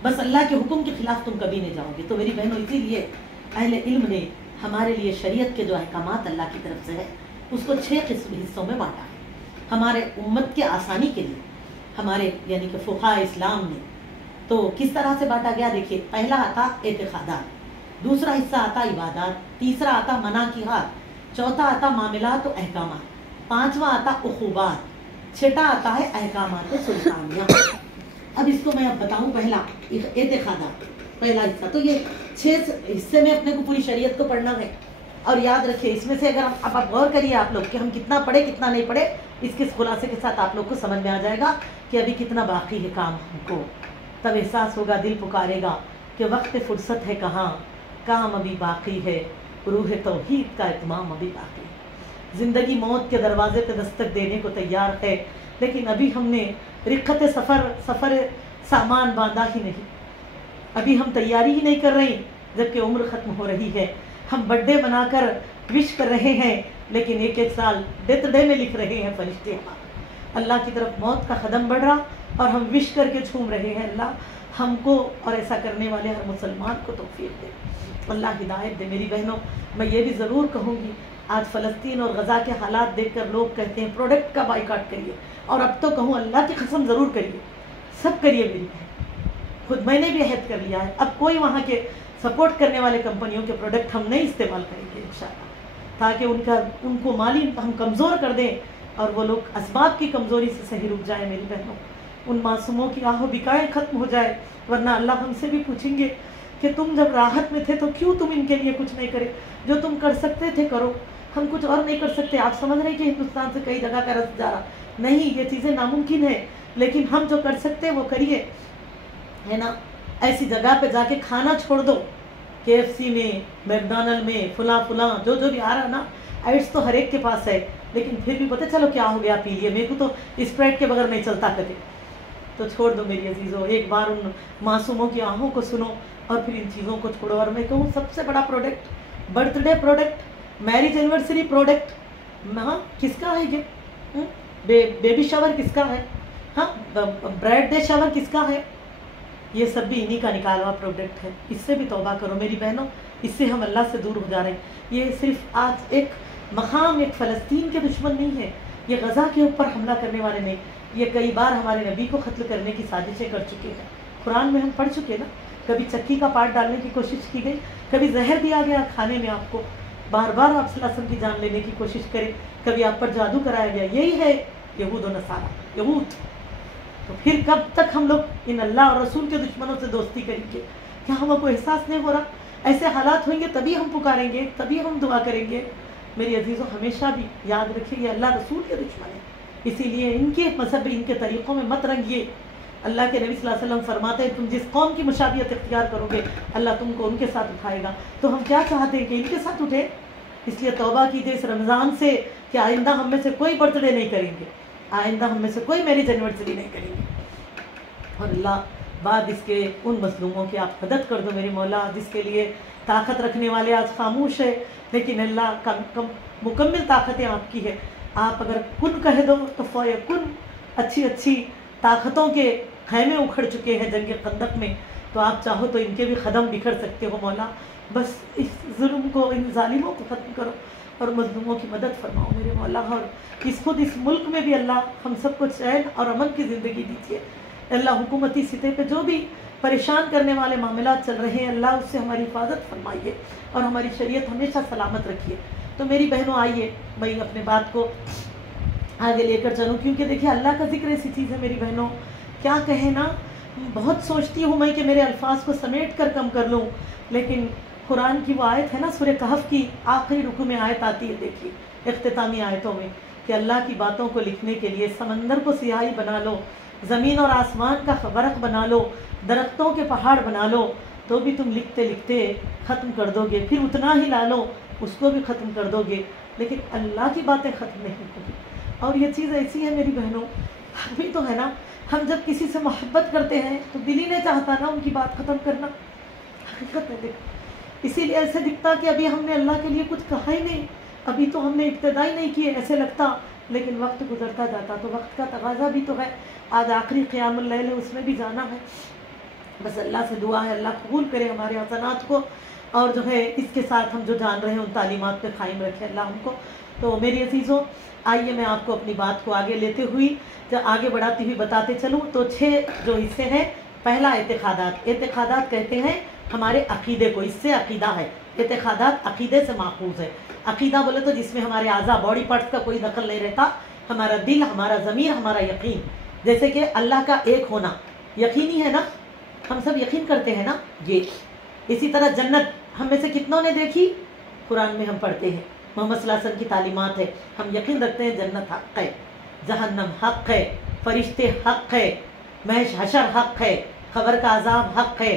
بس اللہ کے حکم کے خلاف تم کبھی نہیں جاؤ گے. تو میری بہنوں اسی لیے اہل علم نے ہمارے لیے شریعت کے جو احکامات اللہ کی طرف سے ہے اس کو 6 حصوں میں بانٹا ہے ہمارے امت کے آسانی کے لیے. ہمارے یعنی کہ فقہاء اسلام نے تو کس طرح سے بانٹا گیا دیکھیے. پہلا آتا اعتقادات، دوسرا حصہ آتا عبادات، تیسرا آتا مناکحات، چوتھا آتا معاملات و احکامات، پانچواں آتا عقوبات، چھٹا آتا ہے احکامات سلطانیہ. اب اس کو میں اب بتاؤں. پہلا اعتقادات، پہلا حصہ. تو یہ 6 حصے میں اپنے کو پوری شریعت کو پڑھنا ہے. اور یاد رکھیے اس میں سے اگر اب آپ غور کریے آپ لوگ کہ ہم کتنا پڑھے کتنا نہیں پڑھے، اس کے خلاصے کے ساتھ آپ لوگ کو سمجھ میں آ جائے گا کہ ابھی کتنا باقی ہے کام ہم کو. تب احساس ہوگا، دل پکارے گا کہ وقت فرصت ہے کہاں، کام ابھی باقی ہے، روح توحید کا اتمام ابھی باقی ہے۔ زندگی موت کے دروازے پہ دستک دینے کو تیار ہے، لیکن ابھی ہم نے رخت سفر سامان باندھا ہی نہیں، ابھی ہم تیاری ہی نہیں کر رہے جبکہ عمر ختم ہو رہی ہے۔ ہم برتھ ڈے بنا کر وش کر رہے ہیں، لیکن ایک ایک سال ڈیتھ ڈے میں لکھ رہے ہیں فرشتے ہمارا۔ اللہ کی طرف موت کا قدم بڑھ رہا اور ہم وش کر کے جھوم رہے ہیں۔ اللہ ہم کو اور ایسا کرنے والے ہر مسلمان کو توفیق دے، اللہ ہدایت دے۔ میری بہنوں، میں یہ بھی ضرور کہوں گی، آج فلسطین اور غزہ کے حالات دیکھ کر لوگ کہتے ہیں پروڈکٹ کا بائیکاٹ کریے، اور اب تو کہوں اللہ کی قسم ضرور کریے، سب کریے میری بہن۔ خود میں نے بھی عہد کر لیا ہے، اب کوئی وہاں کے سپورٹ کرنے والے کمپنیوں کے پروڈکٹ ہم نہیں استعمال کریں گے انشاءاللہ، تاکہ ان کو مالی ہم کمزور کر دیں اور وہ لوگ اسباب کی کمزوری سے صحیح رک جائیں۔ میری بہنوں، ان معصوموں کی آہ و بکائیں ختم ہو جائے، ورنہ اللہ ہم سے بھی پوچھیں گے کہ تم جب راحت میں تھے تو کیوں تم ان کے لیے کچھ نہیں کرے؟ جو تم کر سکتے تھے کرو، ہم کچھ اور نہیں کر سکتے۔ آپ سمجھ رہے کہ ہندوستان سے کئی جگہ کا رس جا رہا نہیں، یہ چیزیں ناممکن ہے، لیکن ہم جو کر سکتے وہ کریے، ہے نا۔ ایسی جگہ پہ جا کے کھانا چھوڑ دو، KFC میں، میکڈونلڈ میں، فلاں جو بھی آ رہا نا، ایڈس تو ہر ایک کے پاس ہے، لیکن پھر بھی پتہ چلو کیا ہو گیا پی لیے، میرے کو تو اسپرائٹ کے بغیر نہیں چلتا کبھی، تو چھوڑ دو میری عزیزوں۔ ایک بار ان معصوموں کی آہوں کو سنو اور پھر ان چیزوں کو چھوڑو۔ اور میں کہوں سب سے بڑا product, birth day product, marriage anniversary product, ہاں کس کا ہے یہ؟ بیبی شاور کس کا ہے؟ ہاں برائڈ ڈے شاور کس کا ہے؟ یہ سب بھی انہی کا نکالا ہوا پروڈکٹ ہے۔ اس سے بھی توبہ کرو میری بہنوں، اس سے ہم اللہ سے دور ہو جا رہے ہیں۔ یہ صرف آج ایک مقام، ایک فلسطین کے دشمن نہیں ہے، یہ غزہ کے اوپر حملہ کرنے والے نہیں، یہ کئی بار ہمارے نبی کو قتل کرنے کی سازشیں کر چکے ہیں۔ قرآن میں ہم پڑھ چکے نا، کبھی چکی کا پارٹ ڈالنے کی کوشش کی گئی، کبھی زہر دیا گیا کھانے میں آپ کو، بار بار آپ صلی اللہ علیہ وسلم کی جان لینے کی کوشش کرے، کبھی آپ پر جادو کرایا گیا۔ یہی ہے یہود و نصارہ، یہود۔ تو پھر کب تک ہم لوگ ان اللہ اور رسول کے دشمنوں سے دوستی کریں گے؟ کیا ہم کو احساس نہیں ہو رہا؟ ایسے حالات ہوئیں گے تبھی ہم پکاریں گے، تبھی ہم دعا کریں گے۔ میری عزیزوں، ہمیشہ بھی یاد رکھیں یہ اللہ رسول کے دشمن ہیں، اسی لیے ان کے مذہب، ان کے طریقوں میں مت رنگیے۔ اللہ کے نبی صلی اللہ علیہ وسلم فرماتے ہیں تم جس قوم کی مشابہت اختیار کرو گے اللہ تم کو ان کے ساتھ اٹھائے گا۔ تو ہم کیا چاہتے ہیں کہ ان کے ساتھ اٹھے؟ اس لیے توبہ کیجیے اس رمضان سے کہ آئندہ ہم میں سے کوئی برتھ ڈے نہیں کریں گے، آئندہ ہم میں سے کوئی میرج اینیورسری نہیں کریں گے۔ اور اللہ بعد اس کے ان مظلوموں کی آپ مدد کر دو میرے مولا، جس کے لیے طاقت رکھنے والے آج خاموش ہے، لیکن اللہ کا مکمل طاقتیں آپ کی ہے۔ آپ اگر کن کہہ دو تو فیکن، اچھی اچھی طاقتوں کے خیمے اکھڑ چکے ہیں جنگ خندق میں، تو آپ چاہو تو ان کے بھی قدم بکھر سکتے ہو مولا۔ بس اس ظلم کو، ان ظالموں کو ختم کرو اور مظلوموں کی مدد فرماؤ میرے مولا۔ اور خود اس ملک میں بھی اللہ ہم سب کو چین اور امن کی زندگی دیجیے۔ اللہ حکومتی سطح پہ جو بھی پریشان کرنے والے معاملات چل رہے ہیں اللہ اس سے ہماری حفاظت فرمائیے اور ہماری شریعت ہمیشہ سلامت رکھیے۔ تو میری بہنوں آئیے میں اپنے بات کو آگے لے کر چلوں، کیونکہ دیکھیے اللہ کا ذکر ایسی چیز ہے میری بہنوں، کیا کہیں نا، بہت سوچتی ہوں میں کہ میرے الفاظ کو سمیٹ کر کم کر لوں، لیکن قرآن کی وہ آیت ہے نا، سورہ کہف کی آخری رکوع میں آیت آتی ہے، دیکھیے اختتامی آیتوں میں، کہ اللہ کی باتوں کو لکھنے کے لیے سمندر کو سیاہی بنا لو، زمین اور آسمان کا ورق بنا لو، درختوں کے پہاڑ بنا لو، تو بھی تم لکھتے لکھتے ختم کر دو گے، پھر اتنا ہی لا لو اس کو بھی ختم کر دو گے، لیکن اللہ کی باتیں ختم نہیں ہوگی۔ اور یہ چیز ایسی ہے میری بہنوں، ابھی تو ہے نا، ہم جب کسی سے محبت کرتے ہیں تو دل ہی نہیں چاہتا نا ان کی بات ختم کرنا، حقیقت ہے دیکھ، اسی لیے ایسے دکھتا کہ ابھی ہم نے اللہ کے لیے کچھ کہا ہی نہیں، ابھی تو ہم نے ابتدا ہی نہیں کیے ایسے لگتا، لیکن وقت گزرتا جاتا تو وقت کا تقاضا بھی تو ہے، آج آخری قیام اللیل ہے، اس میں بھی جانا ہے۔ بس اللہ سے دعا ہے اللہ قبول کرے ہمارے حسنات کو، اور جو ہے اس کے ساتھ ہم جو جان رہے ہیں ان تعلیمات پہ قائم رکھے اللہ ہم کو۔ تو میری عزیزوں آئیے میں آپ کو اپنی بات کو آگے لیتے ہوئی جب آگے بڑھاتی ہوئی بتاتے چلوں، تو 6 جو حصے ہیں۔ پہلا اعتقادات، اعتقادات کہتے ہیں ہمارے عقیدے کو، اس سے عقیدہ ہے، اعتقادات عقیدے سے ماخوذ ہے۔ عقیدہ بولے تو جس میں ہمارے اعضاء، باڈی پارٹس کا کوئی دخل نہیں رہتا، ہمارا دل، ہمارا ضمیر، ہمارا یقین، جیسے کہ اللہ کا ایک ہونا یقینی ہے نا، ہم سب یقین کرتے ہیں نا یہ۔ اسی طرح جنت ہم میں سے کتنوں نے دیکھی؟ قرآن میں ہم پڑھتے ہیں، محمد صلی اللہ علیہ وسلم کی تعلیمات ہے، ہم یقین رکھتے ہیں جنت حق ہے، جہنم حق ہے، فرشتے حق ہے، محش حشر حق ہے، قبر کا عذاب حق ہے،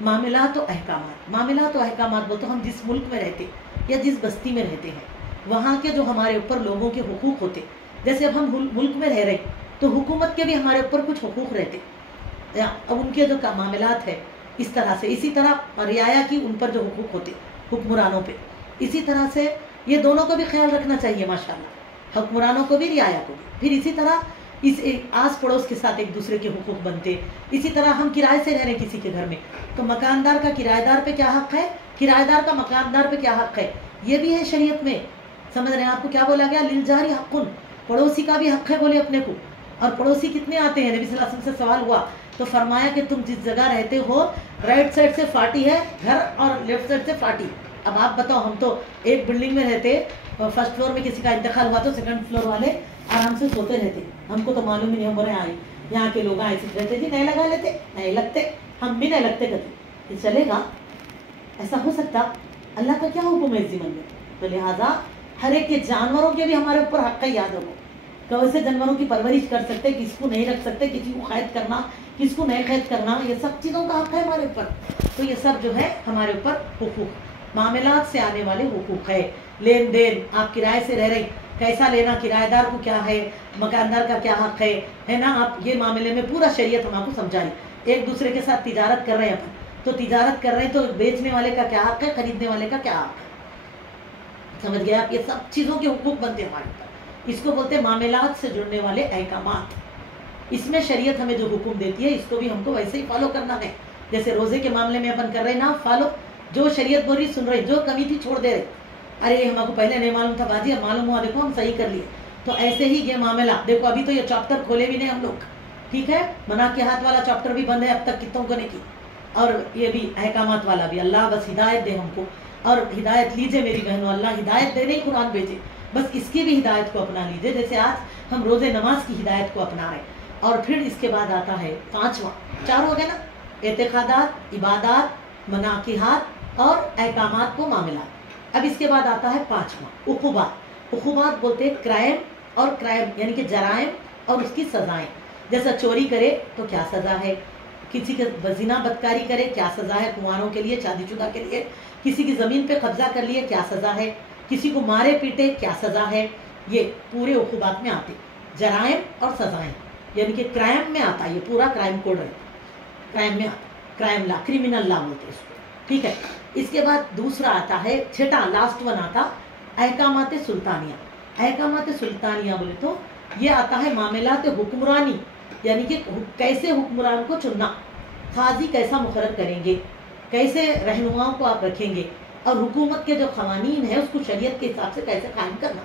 معاملات و احکامات، معاملات و احکامات وہ تو ہم جس ملک میں رہتے یا جس بستی میں رہتے ہیں وہاں کے جو ہمارے اوپر لوگوں کے حقوق ہوتے، جیسے اب ہم ملک میں رہ رہے تو حکومت کے بھی ہمارے اوپر کچھ حقوق رہتے، اب ان کے جو معاملات ہے اس طرح سے، اسی طرح رعایا کی ان پر جو حقوق ہوتے حکمرانوں پہ، اسی طرح سے یہ دونوں کو بھی خیال رکھنا چاہیے ماشاءاللہ، حکمرانوں کو بھی رعایا کو بھی۔ پھر اسی طرح اس آس پڑوس کے ساتھ ایک دوسرے کے حقوق بنتے، اسی طرح ہم کرائے سے رہ رہے کسی کے گھر میں تو مکاندار کا کرایہ دار پہ کیا حق ہے، کرایہ دار کا مکاندار پہ کیا حق ہے، یہ بھی ہے شریعت میں، سمجھ رہے ہیں آپ کو کیا بولا گیا، للجاری حق، پڑوسی کا بھی حق ہے بولے اپنے کو۔ اور پڑوسی کتنے آتے ہیں، نبی صلی اللہ علیہ وسلم سے سوال ہوا تو فرمایا کہ تم جس جگہ رہتے ہو رائٹ سائڈ سے فاٹی ہے گھر اور لیفٹ سائڈ سے فاٹی، اب آپ بتاؤ ہم تو ایک بلڈنگ میں رہتے، فرسٹ فلور میں کسی کا انتقال ہوا تو سیکنڈ فلور والے آرام سے سوتے رہتے، ہم کو تو معلوم ہی نہیں، ہم بولے آئے یہاں کے لوگ ایسے رہتے جی نہیں لگا لیتے، نہیں لگتے، ہم بھی نہیں لگتے کبھی، یہ چلے گا؟ ایسا ہو سکتا؟ اللہ کا کیا حکم ہے اس زمین میں؟ تو لہٰذا ہر ایک کے جانوروں کے بھی ہمارے اوپر حق ہے، یاد رکھو، کیسے جانوروں کی پرورش کر سکتے، کس کو نہیں رکھ سکتے، کسی کو قید کرنا، کس کو نہیں قید کرنا، یہ سب چیزوں کا حق ہے ہمارے اوپر، تو یہ سب جو ہے ہمارے اوپر حقوق، معاملات سے آنے والے حقوق ہے، لین دین، آپ کرائے سے رہ رہے کیسا لینا، کرایہ دار کو کیا ہے، مکاندار کا کیا حق ہے نا، آپ یہ معاملے میں پورا شریعت ہم آپ کو سمجھائی، ایک دوسرے کے ساتھ تجارت کر رہے ہیں اپن تو تجارت کر رہے ہیں تو بیچنے والے کا کیا حق ہے، خریدنے والے کا کیا حق ہے، سمجھ گئے آپ، یہ سب چیزوں کے حقوق بنتے ہیں ہمارے اوپر، اس کو بولتے ہیں معاملات سے جڑنے والے احکامات، اس میں شریعت ہمیں جو حکم دیتی ہے اس کو بھی ہم کو ویسے ہی فالو کرنا ہے، جیسے روزے کے معاملے میں اپن کر رہے نا فالو، جو شریعت بول رہی سن رہے، جو کمی تھی چھوڑ دے رہے، ارے ہم کو پہلے نہیں معلوم تھا باجی اب معلوم ہوا، دیکھو ہم صحیح کر لیے، تو ایسے ہی یہ معاملہ دیکھو، ابھی تو یہ چیپٹر کھولے بھی نہیں ہم لوگ، ٹھیک ہے، منع کے ہاتھ والا چیپٹر بھی بند ہے اب تک کتوں کو نہیں کی، اور یہ بھی احکامات والا بھی، اللہ بس ہدایت دے ہم کو، اور ہدایت لیجئے میری بہنوں، اللہ ہدایت دے نہیں قرآن بھیجے، بس اس کی بھی ہدایت کو اپنا لیجئے، جیسے آج ہم روزے نماز کی ہدایت کو اپنا رہے ہیں، اور پھر اس کے بعد آتا ہے پانچواں، چار ہو گئے نا، اعتقادات، عبادات، مناقحات اور احکامات و معاملات، اب اس کے بعد آتا ہے پانچواں عقوبات، عقوبات بولتے ہیں کرائم، اور کرائم یعنی کہ جرائم اور اس کی سزائیں، جیسا چوری کرے تو کیا سزا ہے، کسی کے زنا بدکاری کرے کیا سزا ہے، کنواروں کے لیے، شادی شدہ کے لیے، کسی کی زمین پہ قبضہ کر لیے کیا سزا ہے، کسی کو مارے پیٹے کیا سزا ہے، یہ پورے عقوبات میں آتے، جرائم اور سزائیں، یعنی کہ کرائم میں آتا، یہ پورا کرائم کوڈ ہے، کرائم میں آتا، کرائم لا، کریمنل لا بولتے ہیں اس کو، ٹھیک ہے۔ اس کے بعد دوسرا آتا ہے چھٹا، لاسٹ ون آتا احکامات سلطانیہ، احکامات سلطانیہ بولے تو یہ آتا ہے معاملات حکمرانی، یعنی کہ کیسے حکمران کو چننا، قاضی کیسا مقرر کریں گے، کیسے رہنماؤں کو آپ رکھیں گے، اور حکومت کے جو قوانین ہیں اس کو شریعت کے حساب سے کیسے قائم کرنا،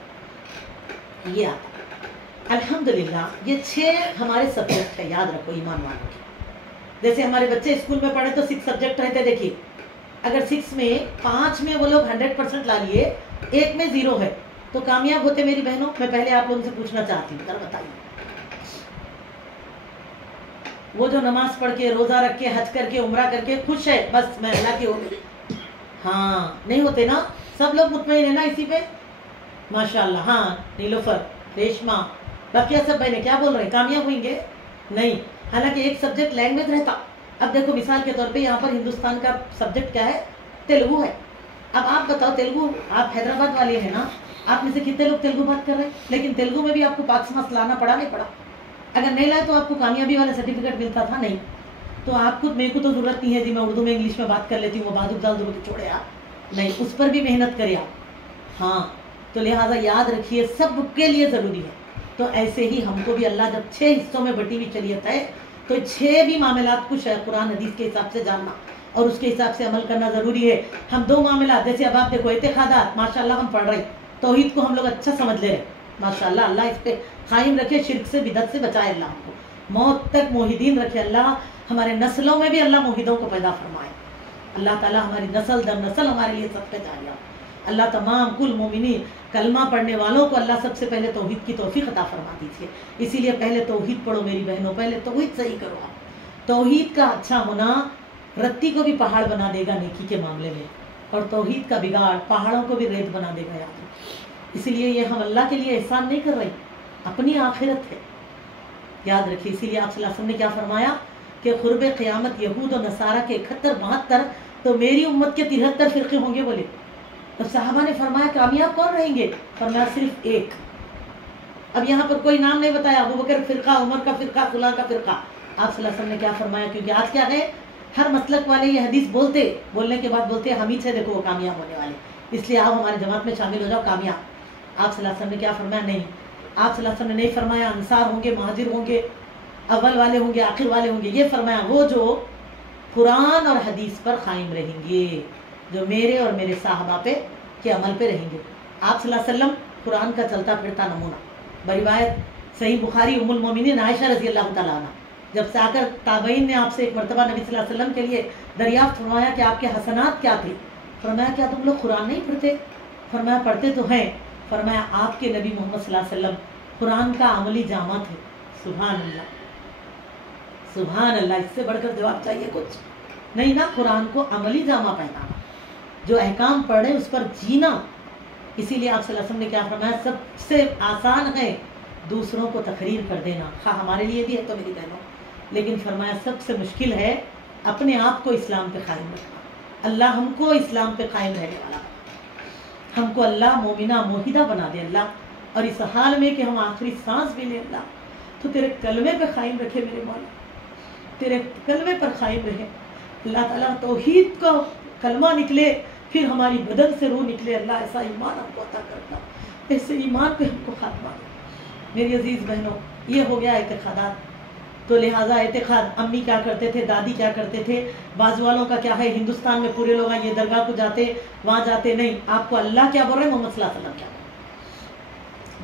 یہ آتا۔ الحمدللہ یہ 6 ہمارے سبجیکٹ ہے، یاد رکھو ایمان والوں کے، جیسے ہمارے بچے اسکول میں پڑھے تو 6 سبجیکٹ رہتے، دیکھیے اگر 6 میں 5 میں وہ لوگ 100% لا لیے، 1 میں 0 ہے تو کامیاب ہوتے میری بہنوں؟ میں پہلے آپ لوگوں سے پوچھنا چاہتی ہوں، ذرا بتائیے، وہ جو نماز پڑھ کے، روزہ رکھ کے، حج کر کے، عمرہ کر کے خوش ہے بس میں اللہ کی ہو گئی، ہاں نہیں ہوتے نا، سب لوگ مطمئن ہے نا اسی پہ، ماشاءاللہ، ہاں نیلوفر، ریشما، بقیہ سب بہنیں کیا بول رہے ہیں، کامیاب ہوئیں گے؟ نہیں، حالانکہ ایک سبجیکٹ لینگویج رہتا، اب دیکھو مثال کے طور پہ یہاں پر ہندوستان کا سبجیکٹ کیا ہے، تیلگو ہے، اب آپ بتاؤ تیلگو، آپ حیدرآباد والے ہیں نا، آپ میں سے کتنے لوگ تیلگو بات کر رہے ہیں، لیکن تیلگو میں بھی آپ کو پاکس ماس لانا پڑا نہیں پڑا، اگر نہیں لائے تو آپ کو کامیابی والا سرٹیفکیٹ ملتا تھا نہیں، تو آپ کو، میرے کو تو ضرورت نہیں ہے جی میں اردو میں انگلش میں بات کر لیتی ہوں، وہ بات ڈال دو چھوڑے آپ، نہیں، اس پر بھی محنت کرے آپ، ہاں، تو لہٰذا یاد رکھیے سب کے لیے ضروری ہے، تو ایسے ہی ہم کو بھی اللہ جب 6 حصوں میں بٹی ہوئی شریعت ہے تو 6 بھی معاملات کو قرآن حدیث کے حساب سے جاننا اور اس کے حساب سے عمل کرنا ضروری ہے۔ ہم 2 معاملات، جیسے اب آپ دیکھو اعتقادات، ماشاءاللہ ہم پڑھ رہے ہیں، توحید کو ہم لوگ اچھا سمجھ لے رہے ہیں، ماشاءاللہ اللہ اس پہ قائم رکھے، شرک سے بدعت سے بچائے اللہ ہم کو، موت تک موحدین رکھے اللہ، ہمارے نسلوں میں بھی اللہ موحدوں کو پیدا فرمائے، اللہ تعالیٰ ہماری نسل در نسل ہمارے لیے سب پہ جاریہ، اللہ تمام کل مومنین کلمہ پڑھنے والوں کو اللہ سب سے پہلے توحید کی توفیق عطا فرما دیجیے، اسی لیے پہلے توحید پڑھو میری بہنوں، پہلے توحید صحیح کرو آپ، توحید کا اچھا ہونا رتی کو بھی پہاڑ بنا دے گا نیکی کے معاملے میں، اور توحید کا بگاڑ پہاڑوں کو بھی ریت بنا دے گا یاد رکھیں، اسی لیے یہ ہم اللہ کے لیے احسان نہیں کر رہے، اپنی آخرت ہے، یاد رکھیے، اسی لیے آپ صلی اللہ علیہ وسلم نے کیا فرمایا کہ قرب قیامت یہود و نصارہ کے 71-72 تو میری امت کے 73 فرقے ہوں گے بولے. تو صحابہ نے فرمایا کامیاب کون رہیں گے؟ فرمایا صرف ایک. اب یہاں پر کوئی نام نہیں بتایا، ابو بکر فرقہ، عمر کا فرقہ، فلاں کا فرقہ. آپ صلی اللہ علیہ وسلم نے کیا فرمایا؟ کیونکہ آج کیا ہے، ہر مسلک والے یہ حدیث بولنے کے بعد بولتے ہیں ہم ہی سے دیکھو وہ کامیاب ہونے والے، اس لیے آپ ہماری جماعت میں شامل ہو جاؤ کامیاب. آپ صلی اللہ علیہ وسلم نے کیا فرمایا؟ نہیں. آپ صلی اللہ علیہ وسلم نے نہیں فرمایا انصار ہوں گے، مہاجر ہوں گے، اول والے ہوں گے، آخر والے ہوں گے. یہ فرمایا وہ جو قرآن اور حدیث پر قائم رہیں گے، جو میرے اور میرے صحابہ پہ کے عمل پہ رہیں گے. آپ صلی اللہ علیہ وسلم قرآن کا چلتا پھرتا نمونہ. بروایت صحیح بخاری ام المومنین عائشہ رضی اللہ تعالیٰ عنہ جب سے آ کر تابعین نے آپ سے ایک مرتبہ نبی صلی اللہ علیہ وسلم کے لیے دریافت فرمایا کہ آپ کے حسنات کیا تھے؟ فرمایا کیا تم لوگ قرآن نہیں پڑھتے؟ فرمایا پڑھتے تو ہیں. فرمایا آپ کے نبی محمد صلی اللہ علیہ وسلم قرآن کا عملی جامع تھے. سبحان اللہ، سبحان اللہ. اس سے بڑھ کر جواب چاہیے کچھ نہیں نا. قرآن کو عملی جامع پہنانا، جو احکام پڑھے اس پر جینا. اسی لیے آپ صلی اللہ علیہ وسلم نے کیا فرمایا؟ سب سے آسان ہے دوسروں کو تقریر کر دینا، خواہ ہمارے لیے بھی ہے تو میری بہنوں، لیکن فرمایا سب سے مشکل ہے اپنے آپ کو اسلام پہ قائم رکھنا. اللہ ہم کو اسلام پہ قائم رہنے والا، ہم کو اللہ مومنہ موحدہ بنا دے اللہ، اور اس حال میں کہ ہم آخری سانس بھی لیں اللہ تو تیرے کلمے پہ قائم رکھے میرے مولا، تیرے کلمے پر قائم رہے اللہ تعالیٰ. توحید کا کلمہ نکلے پھر ہماری بدن سے روح نکلے. اللہ ایسا ایمان ہم کو عطا کرتا، ایسے ایمان پہ ہم کو خاتمہ دے. میری عزیز بہنوں، یہ ہو گیا اعتقادات. تو لہٰذا اعتقاد، امی کیا کرتے تھے، دادی کیا کرتے تھے، بازو والوں کا کیا ہے. ہندوستان میں پورے لوگ یہ درگاہ کو جاتے، وہاں جاتے نہیں. آپ کو اللہ کیا بول رہے ہیں، محمد صلی اللہ علیہ وسلم کیا.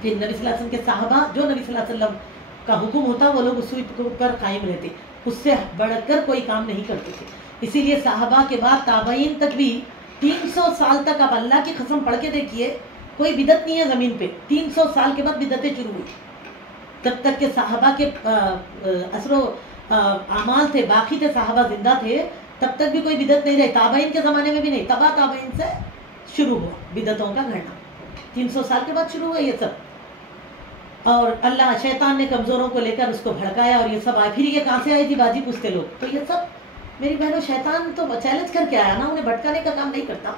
پھر نبی صلی اللہ علیہ وسلم کے صحابہ، جو نبی صلی اللہ علیہ وسلم کا حکم ہوتا وہ لوگ اس پر قائم رہتے، اس سے بڑھ کر کوئی کام نہیں کرتے تھے. اسی لیے صحابہ کے بعد تابعین تک بھی 300 سال تک آپ اللہ کی قسم پڑھ کے دیکھیے کوئی بدعت نہیں ہے زمین پہ. 300 سال کے بعد بدعتیں شروع ہوئی. جب تک کہ صحابہ کے اثر و اعمال تھے، باقی تھے، صحابہ زندہ تھے، تب تک بھی کوئی بدعت نہیں رہی. تابعین کے زمانے میں بھی نہیں، تبا تابعین سے شروع ہوا بدعتوں کا گھڑنا. 300 سال کے بعد شروع ہوا یہ سب. اور اللہ شیطان نے کمزوروں کو لے کر اس کو بھڑکایا اور یہ سب آئے. پھر یہ کہاں سے آئی تھی باجی پوچھتے لوگ. تو یہ سب میری بہنوں شیطان تو چیلنج کر کے آیا نا، انہیں بھٹکانے کا کام نہیں کرتا.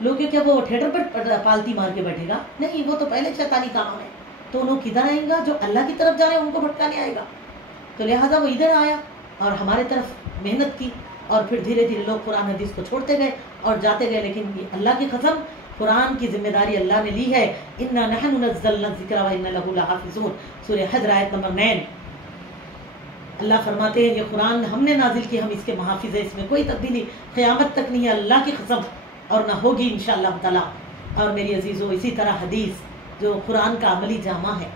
لوگ کیا وہ تھیٹر پر پالتی مار کے بیٹھے گا؟ نہیں، وہ تو پہلے شیطانی کام ہے. تو انہوں کدھر آئیں گا؟ جو اللہ کی طرف جا رہے ہیں ان کو بھٹکانے آئے گا. تو لہٰذا وہ ادھر آیا اور ہمارے طرف محنت کی، اور پھر دھیرے دھیرے لوگ قرآن حدیث کو چھوڑتے گئے اور جاتے گئے. لیکن یہ اللہ کی قسم، قرآن کی ذمہ داری اللہ نے لی ہے. اِنَّا نَحْنُ نَزَّلْنَا الذِّكْرَ وَإِنَّا لَهُ لَحَافِظُونَ. سورہ حجر آیت نمبر 9. اللہ فرماتے ہیں یہ قرآن ہم نے نازل کی، ہم اس کے محافظ ہیں، اس میں کوئی تبدیلی قیامت تک نہیں ہے، اللہ کی قسم، اور نہ ہوگی انشاءاللہ تعالیٰ. اور میری عزیزو، اسی طرح حدیث جو قرآن کا عملی جامع ہے،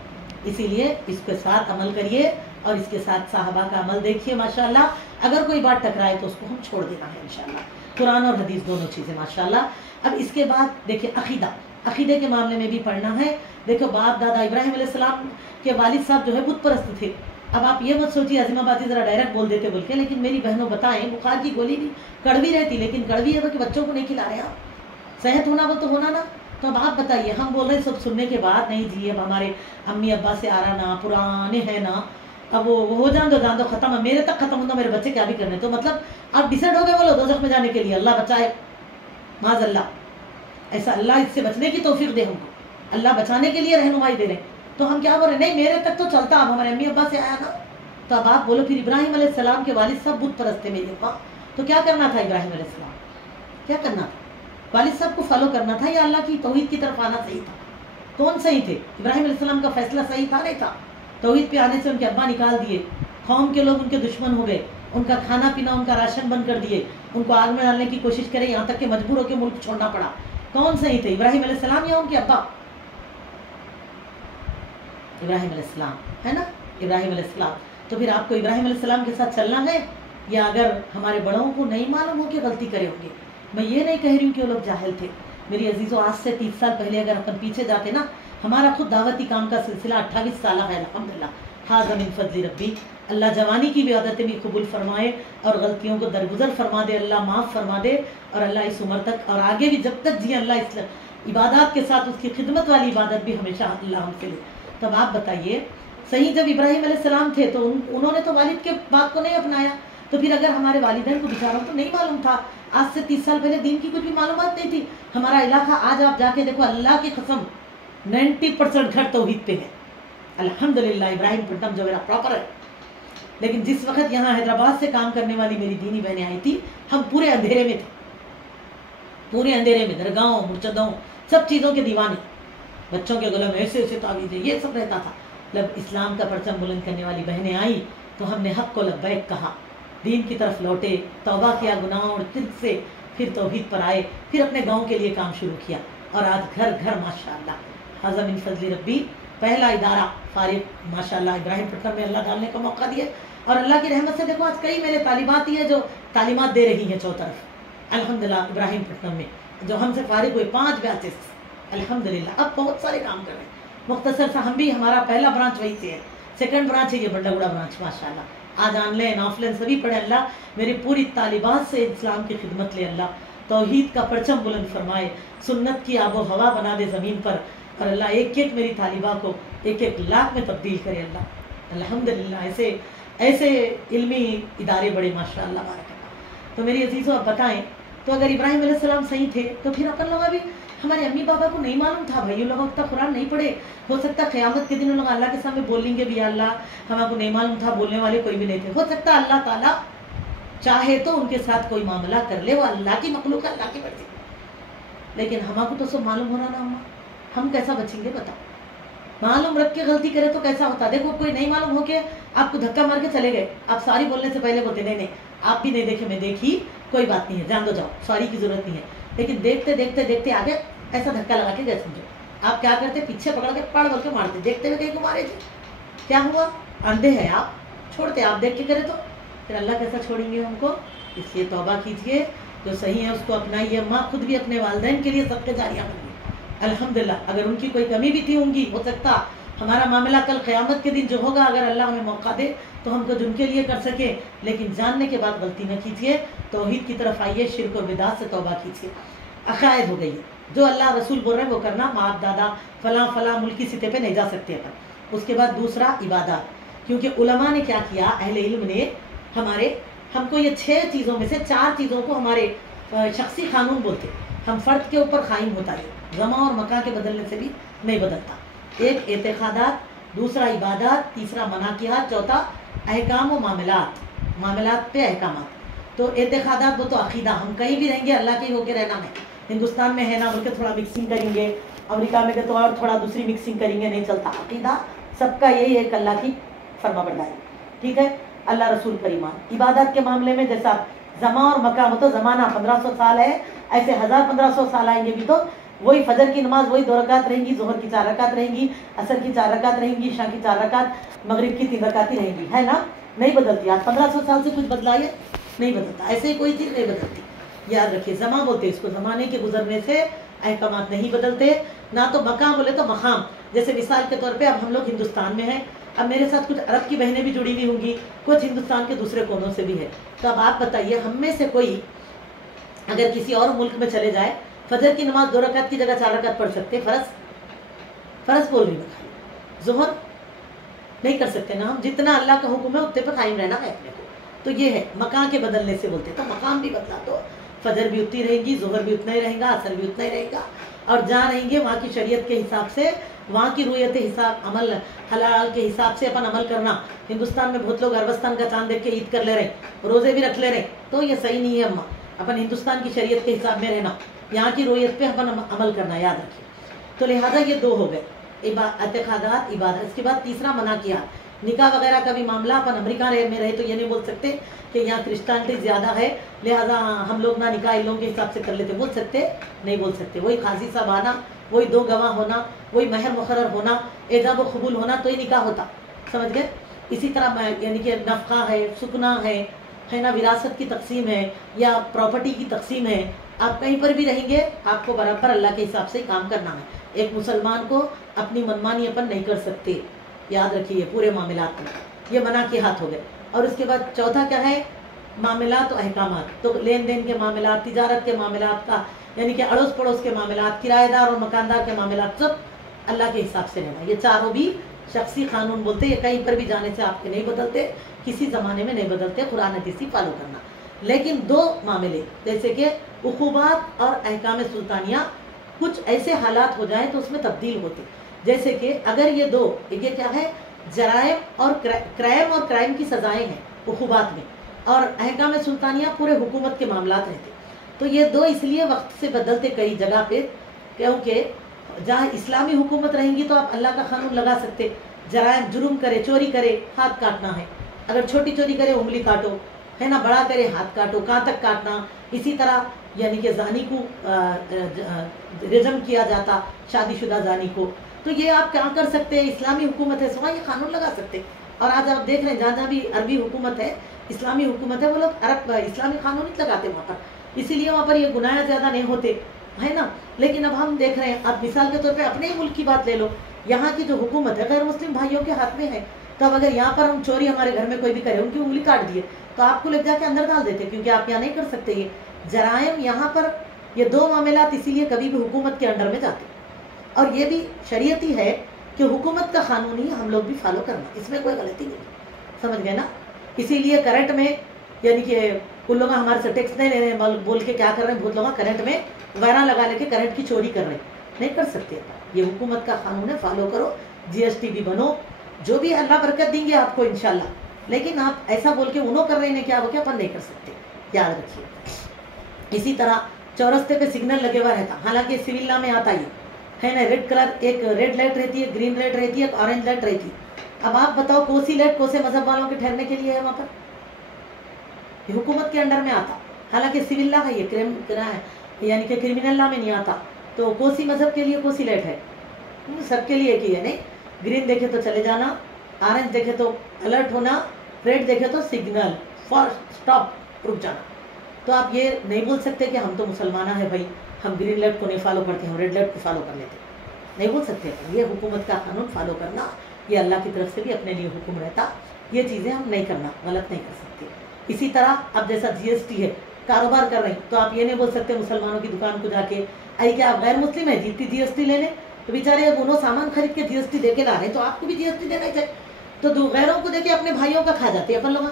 اسی لیے اس کے ساتھ عمل کریے اور اس کے ساتھ صحابہ کا عمل دیکھیے. ماشاءاللہ اگر کوئی بات ٹکرائے تو اس کو ہم چھوڑ دینا ہے انشاءاللہ. قرآن اور حدیث دونوں چیزیں ماشاءاللہ. اب اس کے بعد دیکھیں عقیدے کے معاملے میں بھی پڑھنا ہے. دیکھو باپ دادا ابراہیم علیہ السلام کے والد صاحب جو ہے بت پرست تھے. اب آپ یہ مت سوچیے عظیم آبادی ذرا ڈائریکٹ بول دیتے بول کے، لیکن میری بہنوں بتائیں بخار کی گولی بھی کڑوی رہتی، لیکن کڑوی ہے وہ کہ بچوں کو نہیں کھلا رہے آپ. صحت ہونا وہ تو ہونا نا. تو اب آپ بتائیے، ہم بول رہے ہیں سب سننے کے بعد نہیں جی اب ہمارے امی ابا سے آ رہا نا، پرانے ہیں نا، اب وہ ہو جان دو ختم ہے، میرے تک ختم ہوتا، میرے بچے کیا بھی کرنے. تو مطلب آپ ڈیسائڈ ہو گئے بولو دوزخ میں جانے کے لیے. اللہ بچائے معاذ اللہ. ایسا اللہ اس سے بچنے کی توفیق دے ہم کو. اللہ بچانے کے لیے رہنمائی دے رہے ہیں. تو ہم کیا بول رہے ہیں؟ نہیں میرے تک تو چلتا، اب ہمارے امی ابا سے آیا نا. تو اب آپ بولو پھر ابراہیم علیہ السلام کے والد صاحب بت پرست تھے میرے ابا، تو کیا کرنا تھا ابراہیم علیہ السلام؟ کیا کرنا تھا؟ والد صاحب کو فالو کرنا تھا یا اللہ کی توحید کی طرف آنا صحیح تھا؟ کون صحیح تھے؟ ابراہیم علیہ السلام کا فیصلہ صحیح تھا نہیں تھا؟ توحید پہ آنے سے ان کے ابا نکال دیے، قوم کے لوگ ان کے دشمن ہو گئے، ان کا کھانا پینا ان کا راشن بند کر دیے، ان کو آگ میں ڈالنے کی کوشش کرے، یہاں تک کہ مجبور ہو کے ملک چھوڑنا پڑا. کون صحیح تھے، ابراہیم علیہ السلام یا ان کے ابا؟ ابراہیم علیہ السلام ہے نا، ابراہیم علیہ السلام. تو پھر آپ کو ابراہیم علیہ السلام کے ساتھ چلنا ہے، یا اگر ہمارے بڑوں کو نہیں معلوم ہو کہ غلطی کرے ہوں گے. میں یہ نہیں کہہ رہی ہوں کہ وہ لوگ جاہل تھے. میری عزیزوں آج سے 30 سال پہلے اگر اپن پیچھے جاتے نا، ہمارا خود دعوتی کام کا سلسلہ 28 سالہ ہے الحمدللہ. حاضر من فضل ربی. اللہ جوانی کی بھی عادتیں بھی قبول فرمائے اور غلطیوں کو درگزر فرما دے، اللہ معاف فرما دے، اور اللہ اس عمر تک اور آگے بھی جب تک جی اللہ اس عبادات کے ساتھ اس کی خدمت والی عبادت بھی ہمیشہ اللہ ہم سے لے. تب آپ بتائیے، صحیح جب ابراہیم علیہ السلام تھے تو انہوں نے تو والد کے بات کو نہیں اپنایا، تو پھر اگر ہمارے والدین کو بیچاروں کو نہیں معلوم تھا، آج سے 30 سال پہلے دین کی کچھ بھی معلومات نہیں تھی، ہمارا علاقہ آج آپ جا کے دیکھو اللہ کی قسم 90% گھر توحید پہ ہے الحمدللہ۔ ابراہیم پٹنم جو میرا پراپر ہے، لیکن جس وقت یہاں حیدرآباد سے کام کرنے والی میری دینی بہنیں آئی تھی، ہم پورے اندھیرے میں تھے، پورے اندھیرے میں، درگاہوں مرچدوں سب چیزوں کے دیوانے، بچوں کے گلوں میں ایسے ایسے تعویذیں، یہ سب رہتا تھا۔ جب اسلام کا پرچم بلند کرنے والی بہنیں آئیں تو ہم نے حق کو لبیک کہا، دین کی طرف لوٹے، توبہ کیا گناہوں اور شرک سے، پھر توحید پر آئے، پھر اپنے گاؤں کے لیے کام شروع کیا، اور آج گھر گھر ماشاءاللہ ھذا من فضل ربی، پہلا ادارہ فارغ ماشاءاللہ ابراہیم پٹنم میں اللہ ڈالنے کا موقع دیا، اور اللہ کی رحمت سے دیکھو آج کئی میرے طالبات ہی ہیں جو تعلیمات دے رہی ہیں چوطرف الحمدللہ ابراہیم پٹنم میں، جو ہم سے فارغ ہوئے 5 بیچز الحمدللہ، اب بہت سارے کام کر رہے ہیں۔ مختصر سا ہم بھی، ہمارا پہلا برانچ وہی سے ہے، سیکنڈ برانچ ہے یہ بنڈا گوڑا برانچ ماشاءاللہ۔ آج آن لین آف لین سبھی پڑھے، اللہ میری پوری طالبات سے اسلام کی خدمت لے، اللہ توحید کا پرچم بلند فرمائے، سنت کی آب و ہوا بنا دے زمین پر، اور اللہ ایک ایک میری طالبہ کو 1-1 لاکھ میں تبدیل کرے اللہ الحمدللہ۔ ایسے علمی ادارے بڑے ماشاءاللہ بارک اللہ۔ تو میری عزیزوں اب بتائیں، تو اگر ابراہیم علیہ السلام صحیح تھے تو پھر اپن لوگ بھی، ہمارے امی بابا کو نہیں معلوم تھا بھائی، ان لوگوں تک قرآن نہیں پڑھے، ہو سکتا قیامت کے دن ان لوگ اللہ کے سامنے بولیں گے بھی یا اللہ ہمارے کو نہیں معلوم تھا، بولنے والے کوئی بھی نہیں تھے، ہو سکتا اللہ تعالیٰ چاہے تو ان کے ساتھ کوئی معاملہ کر لے، وہ اللہ کی مخلوق ہے، اللہ کی مرضی، لیکن ہمارے کو تو سب معلوم ہونا نا، ہم کیسا بچیں گے بتاؤ؟ معلوم رکھ کے غلطی کرے تو کیسا ہوتا؟ دیکھو کوئی نہیں معلوم ہو کے آپ کو دھکا مار کے چلے گئے، آپ ساری بولنے سے پہلے بولتے نہیں آپ بھی نہیں دیکھے میں دیکھی، کوئی بات نہیں ہے، جان دو جاؤ، سوری کی ضرورت نہیں ہے، لیکن دیکھتے دیکھتے دیکھتے آگے ایسا دھکا لگا کے گئے، سمجھو آپ کیا کرتے، پیچھے پکڑ کے پڑ بول کے مارتے، دیکھتے ہوئے کہیں کو مارے تھے، کیا ہوا؟ اندھے ہیں آپ، چھوڑتے، آپ دیکھ کے کرے تو پھر اللہ کیسا چھوڑیں گے ہم کو؟ اس لیے توبہ کیجیے، جو صحیح ہے اس کو اپنائیے۔ ماں خود بھی اپنے والدین کے لیے صدقہ جاریہ بنیے الحمدللہ، اگر ان کی کوئی کمی بھی تھی ہوں گی، ہو سکتا ہمارا معاملہ کل قیامت کے دن جو ہوگا، اگر اللہ ہمیں موقع دے تو ہم کو جن کے لیے کر سکے، لیکن جاننے کے بعد غلطی نہ کیجیے، توحید کی طرف آئیے، شرک اور بدعت سے توبہ کیجیے۔ عقائد ہو گئی ہے، جو اللہ رسول بول رہے ہیں وہ کرنا، ماں دادا فلاں فلاں ملکی سطح پہ نہیں جا سکتے اپن۔ اس کے بعد دوسرا عبادات، کیونکہ علماء نے کیا کیا، اہل علم نے ہم کو یہ 6 چیزوں میں سے 4 چیزوں کو ہمارے شخصی قانون بولتے، ہم فرد کے اوپر قائم ہوتا ہے، زمان اور مکان کے بدلنے سے بھی نہیں بدلتا۔ ایک اعتقادات، دوسرا عبادات، تیسرا مناکیات، چوتھا احکام و معاملات پہ احکامات۔ تو اعتقادات وہ تو عقیدہ، ہم کہیں بھی رہیں گے اللہ کے ہو کے رہنا ہے، ہندوستان میں ہے نا بول کے تھوڑا مکسنگ کریں گے، امریکہ میں تو اور تھوڑا دوسری مکسنگ کریں گے، نہیں چلتا۔ عقیدہ سب کا یہی ہے کہ اللہ کی فرما برداری، ٹھیک ہے، اللہ رسول پر ایمان۔ عبادت کے معاملے میں جیسا زمان اور مکان، تو زمانہ 1500 سال ہے، ایسے 1500 سال آئیں گے بھی تو وہی فجر کی نماز وہی 2 رکعت رہیں گی، ظہر کی 4 رکعت رہیں گی، عصر کی 4 رکعت رہیں گی، عشاء کی 4 رکعت، مغرب کی 3 رکعت ہی رہیں گی، ہے نا، نہیں بدلتی۔ آج 1500 سال سے کچھ بدلا ہے؟ نہیں بدلتا، ایسے ہی کوئی چیز نہیں بدلتی، یاد رکھیے۔ زمان بولتے اس کو، زمانے کے گزرنے سے احکامات نہیں بدلتے، نہ تو مقام بولے تو مقام۔ جیسے مثال کے طور پہ اب ہم لوگ ہندوستان میں ہیں، اب میرے ساتھ کچھ عرب کی بہنیں بھی جڑی ہوئی ہوں گی، کچھ ہندوستان کے دوسرے کونوں سے بھی ہے، تو اب آپ بتائیے ہم میں سے کوئی اگر کسی اور ملک میں چلے جائے، فجر کی نماز 2 رکعت کی جگہ 4 رکعت پڑھ سکتے، فرض بول رہی ہوں، ظہر نہیں کر سکتے نا ہم، جتنا اللہ کا حکم ہے اتنے پہ قائم رہنا ہے اپنے کو۔ تو یہ ہے مکان کے بدلنے سے بولتے، تو مقام بھی بدلا تو فجر بھی اتنی رہے گی، ظہر بھی اتنا ہی رہے گا، عصر بھی اتنا ہی رہے گا، اور جہاں رہیں گے وہاں کی شریعت کے حساب سے، وہاں کی رویت حساب، عمل حلال کے حساب سے اپن عمل کرنا۔ ہندوستان میں بہت لوگ عربستان کا چاند دیکھ کے عید کر لے رہے، روزے بھی رکھ لے رہے، تو یہ صحیح نہیں ہے اماں، اپن ہندوستان کی شریعت کے حساب میں رہنا، یہاں کی رویت پہ اپن عمل کرنا، یاد رکھیے۔ تو لہٰذا یہ 2 ہو گئے، اعتقادات، عبادت۔ اس کے بعد تیسرا مناکیات، نکاح وغیرہ کا بھی معاملہ، اپن امریکہ میں رہے تو یہ نہیں بول سکتے کہ یہاں کرسچانٹی زیادہ ہے لہٰذا ہم لوگ نہ نکاح لوگوں کے حساب سے کر لیتے، بول سکتے نہیں بول سکتے، وہی قاضی صاحب آنا، وہی 2 گواہ ہونا، وہی مہر مقرر ہونا، ایجاب و قبول ہونا تو ہی نکاح ہوتا، سمجھ گئے؟ اسی طرح یعنی کہ نفقہ ہے، سکنا ہے نا، وراثت کی تقسیم ہے یا پراپرٹی کی تقسیم ہے، آپ کہیں پر بھی رہیں گے آپ کو برابر اللہ کے حساب سے کام کرنا ہے۔ ایک مسلمان کو اپنی منمانی اپن نہیں کر سکتے، یاد رکھیے پورے معاملات میں، یہ منع کے ہاتھ ہو گئے۔ اور اس کے بعد چوتھا کیا ہے؟ معاملات و احکامات، تو لین دین کے معاملات، تجارت کے معاملات کا، یعنی کہ اڑوس پڑوس کے معاملات، کرایہ دار اور مکاندار کے معاملات، سب اللہ کے حساب سے رہنا، یہ چاروں بھی شخصی قانون بولتے ہیں، یہ کہیں پر بھی جانے سے آپ کے نہیں بدلتے، کسی زمانے میں نہیں بدلتے، قرآن حدیث ہی فالو کرنا۔ لیکن دو معاملے جیسے کہ عقوبات اور احکام سلطانیہ، کچھ ایسے حالات ہو جائیں تو اس میں تبدیل ہوتے، جیسے کہ اگر یہ دو، یہ کیا ہے، جرائم اور کرائم کی سزائیں ہیں عقوبات میں، اور احکام سلطانیہ پورے حکومت کے معاملات رہتے، تو یہ دو اس لیے وقت سے بدلتے کئی جگہ پہ، کیونکہ جہاں اسلامی حکومت رہیں گی تو آپ اللہ کا قانون لگا سکتے، جرم کرے، چوری کرے ہاتھ کاٹنا ہے، اگر چھوٹی چوری کرے انگلی کاٹو، ہے نا، بڑا کرے ہاتھ کاٹو، کہاں تک کاٹنا، اسی طرح یعنی کہ زانی کو رجم کیا جاتا، شادی شدہ زانی کو، تو یہ آپ کیا کر سکتے ہیں، اسلامی حکومت ہے وہاں یہ قانون لگا سکتے۔ اور آج آپ دیکھ رہے ہیں جہاں جہاں بھی عربی حکومت ہے، اسلامی حکومت ہے، وہ لوگ اسلامی قانون نہیں لگاتے وہاں پر، اسی لیے وہاں پر یہ گناہ زیادہ نہیں ہوتے، ہے نا۔ لیکن اب ہم دیکھ رہے ہیں، اب مثال کے طور پہ اپنے ہی ملک کی بات لے لو، یہاں کی جو حکومت ہے غیر مسلم بھائیوں کے ہاتھ میں ہے، تو اب اگر یہاں پر ہم چوری ہمارے گھر میں کوئی بھی کرے، ان کی انگلی کاٹ دیے تو آپ کو لے جا کے اندر ڈال دیتے، کیونکہ آپ یہاں نہیں کر سکتے۔ یہ جرائم یہاں پر، یہ دو معاملات اسی لیے کبھی بھی حکومت کے انڈر میں جاتے، اور یہ بھی شریعتی ہے کہ حکومت کا قانون ہی ہم لوگ بھی فالو کرنا، اس میں کوئی غلطی نہیں، سمجھ گئے نا۔ اسی لیے کرنٹ میں یعنی کہ ان لوگ ہمارے سے ٹیکس نہیں لے رہے ہیں بول کے کیا کر رہے ہیں، بہت لوگ کرنٹ میں ویرا لگا لے کے کرنٹ کی چوری کر رہے ہیں، نہیں کر سکتے، یہ حکومت کا قانون ہے، فالو کرو، جی ایس ٹی بھی بنو، جو بھی اللہ برکت دیں گے آپ کو انشاءاللہ، لیکن آپ ایسا بول کے انہوں کر رہے ہیں کیا وہ کیا اپن نہیں کر سکتے، یاد رکھیے۔ اسی طرح چورستے پہ سگنل لگے ہوا رہتا، حالانکہ سول لا میں آتا ہی ہے نا، ریڈ کلر، ایک ریڈ لائٹ رہتی ہے، گرین لائٹ رہتی ہے، اورنج لائٹ رہتی ہے۔ اب آپ بتاؤ کوسی لائٹ کوسے مذہب والوں کے ٹھہرنے کے لیے ہے وہاں پر، یہ حکومت کے انڈر میں آتا، حالانکہ سول لا ہے، یہ یعنی کہ کرمنل لا میں نہیں آتا، تو کوسی مذہب کے لیے کوسی لائٹ ہے، سب کے لیے ایک ہی ہے، نہیں، گرین دیکھے تو چلے جانا، آرنج دیکھے تو الرٹ ہونا، ریڈ دیکھے تو سگنل فار سٹاپ، رک جانا۔ تو آپ یہ نہیں بول سکتے کہ ہم تو مسلمانہ ہیں بھائی، ہم گرین لائٹ کو نہیں فالو کرتے، ہم ریڈ لائٹ کو فالو کر لیتے، نہیں بول سکتے۔ یہ حکومت کا قانون فالو کرنا، یہ اللہ کی طرف سے بھی اپنے لیے حکم رہتا، یہ چیزیں ہم نہیں کرنا، غلط نہیں کر سکتے۔ اسی طرح اب جیسا جی ایس ٹی ہے، کاروبار کر رہے ہیں تو آپ یہ نہیں بول سکتے مسلمانوں کی دکان کو جا کے، آئی کیا آپ غیر مسلم ہیں جتنی جی ایس ٹی لینے، تو بیچارے اب انہوں سامان خرید کے جی ایس ٹی دے کے لا رہے ہیں تو آپ کو بھی جی ایس ٹی دینا چاہیے، تو غیروں کو دے کے اپنے بھائیوں کا کھا جاتے ہیں اپن لوگ،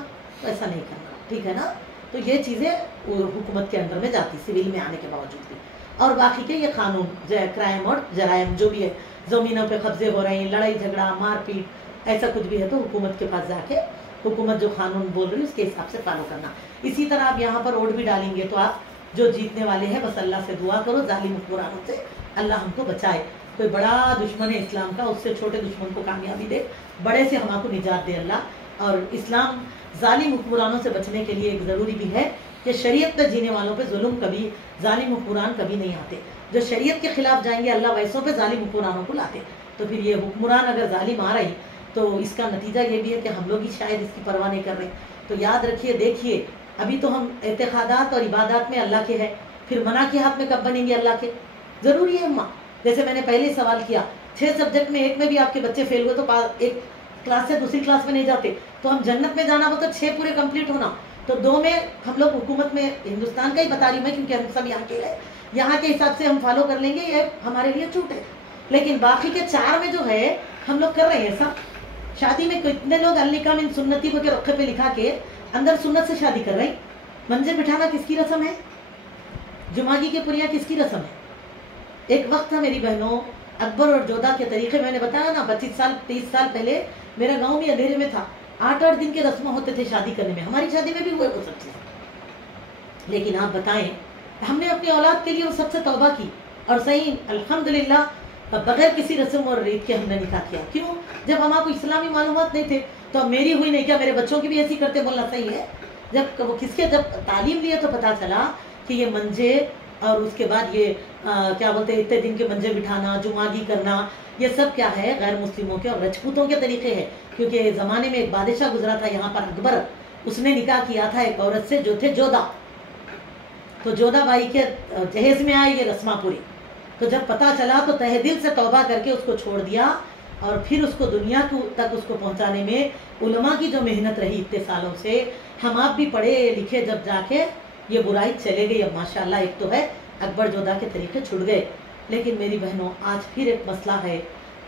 تو ایسا نہیں کرنا، ٹھیک ہے نا۔ تو یہ چیزیں حکومت کے اندر میں جاتی، سول میں آنے کے باوجود بھی۔ اور باقی کے یہ قانون کرائم اور جرائم جو بھی ہے، زمینوں پہ قبضے ہو رہے ہیں، لڑائی جھگڑا، مار پیٹ، ایسا کچھ بھی ہے تو حکومت کے پاس جا کے حکومت جو قانون بول رہی ہے اس کے حساب سے فالو کرنا۔ اسی طرح آپ یہاں پر ووٹ بھی ڈالیں گے تو آپ جو جیتنے والے ہیں بس اللہ سے دعا کرو، ظالم حکمرانوں سے اللہ ہم کو بچائے، کوئی بڑا دشمن ہے اسلام کا، اس سے چھوٹے دشمن کو کامیابی دے، بڑے سے ہم کو نجات دے اللہ۔ اور اسلام ظالم حکمرانوں سے بچنے کے لیے ایک ضروری بھی ہے کہ شریعت پہ جینے والوں پہ ظلم کبھی، ظالم حکمران کبھی نہیں آتے، جو شریعت کے خلاف جائیں گے اللہ ویسوں پہ ظالم حکمرانوں کو لاتے، تو پھر یہ حکمران اگر ظالم آ رہی تو اس کا نتیجہ یہ بھی ہے کہ ہم لوگ ہی شاید اس کی پرواہ نہیں کر رہے۔ تو یاد رکھیے، دیکھیے ابھی تو ہم اعتقادات اور عبادات میں اللہ کے ہیں، پھر منع کے ہاتھ میں کب بنیں گے اللہ کے، ضروری ہے ماں۔ جیسے میں نے پہلے سوال کیا، 6 سبجیکٹ میں ایک میں بھی آپ کے بچے فیل ہوئے تو ایک کلاس سے دوسری کلاس میں نہیں جاتے، تو ہم جنت میں جانا ہو تو 6 پورے کمپلیٹ ہونا، تو 2 میں ہم لوگ حکومت میں، ہندوستان کا ہی بتا رہی ہوں میں کیونکہ ہم سب یہاں کے ہیں، یہاں کے حساب سے ہم فالو کر لیں گے، یہ ہمارے لیے چھوٹ ہے، لیکن باقی کے 4 میں جو ہے ہم لوگ کر رہے ہیں سب۔ شادی میں کتنے لوگ النکاح من سنتی کو کے رخے پہ لکھا کے اندر سنت سے شادی کر رہے ہیں، منجر بٹھانا کس کی رسم ہے، جماگی کے پریاں کس کی رسم ہے۔ ایک وقت تھا میری بہنوں، اکبر اور جودھا کے طریقے میں نے بتایا نا، 25 سال 30 سال پہلے میرا گاؤں بھی اندھیرے میں تھا، 8-8 دن کے رسم ہوتے تھے شادی کرنے میں، ہماری شادی میں بھی ہوئے وہ سب چیز، لیکن آپ بتائیں ہم نے اپنی اولاد کے لیے وہ سب سے توبہ کی، اور صحیح الحمدللہ بغیر کسی رسم اور ریت کے ہم نے نکاح کیا۔ کیوں؟ جب ہمارا کوئی اسلامی معلومات نہیں تھے تو اب میری ہوئی نہیں کیا میرے بچوں کی بھی ایسی کرتے، بولنا صحیح ہے۔ جب وہ کس کے جب تعلیم لیے تو پتا چلا کہ یہ منجے اور اس کے بعد یہ کیا بولتے ہیں اتنے دن کے منجے بٹھانا، جماگی کرنا، یہ سب کیا ہے غیر مسلموں کے اور رجپوتوں کے طریقے ہیں۔ کیونکہ زمانے میں ایک بادشاہ گزرا تھا یہاں پر اکبر، اس نے نکاح کیا تھا ایک عورت سے جو تھے جودھا، تو جودھا بائی کے جہیز میں آئی یہ رسماں پوری، تو جب پتا چلا تو تہ دل سے توبہ کر کے اس کو چھوڑ دیا، اور پھر اس کو دنیا تک اس کو پہنچانے میں علماء کی جو محنت رہی اتنے سالوں سے، ہم آپ بھی پڑھے لکھے جب جا کے یہ برائی چلے گئی۔ اب ماشاءاللہ ایک تو ہے اکبر جودھا کے طریقے چھٹ گئے، لیکن میری بہنوں آج پھر ایک مسئلہ ہے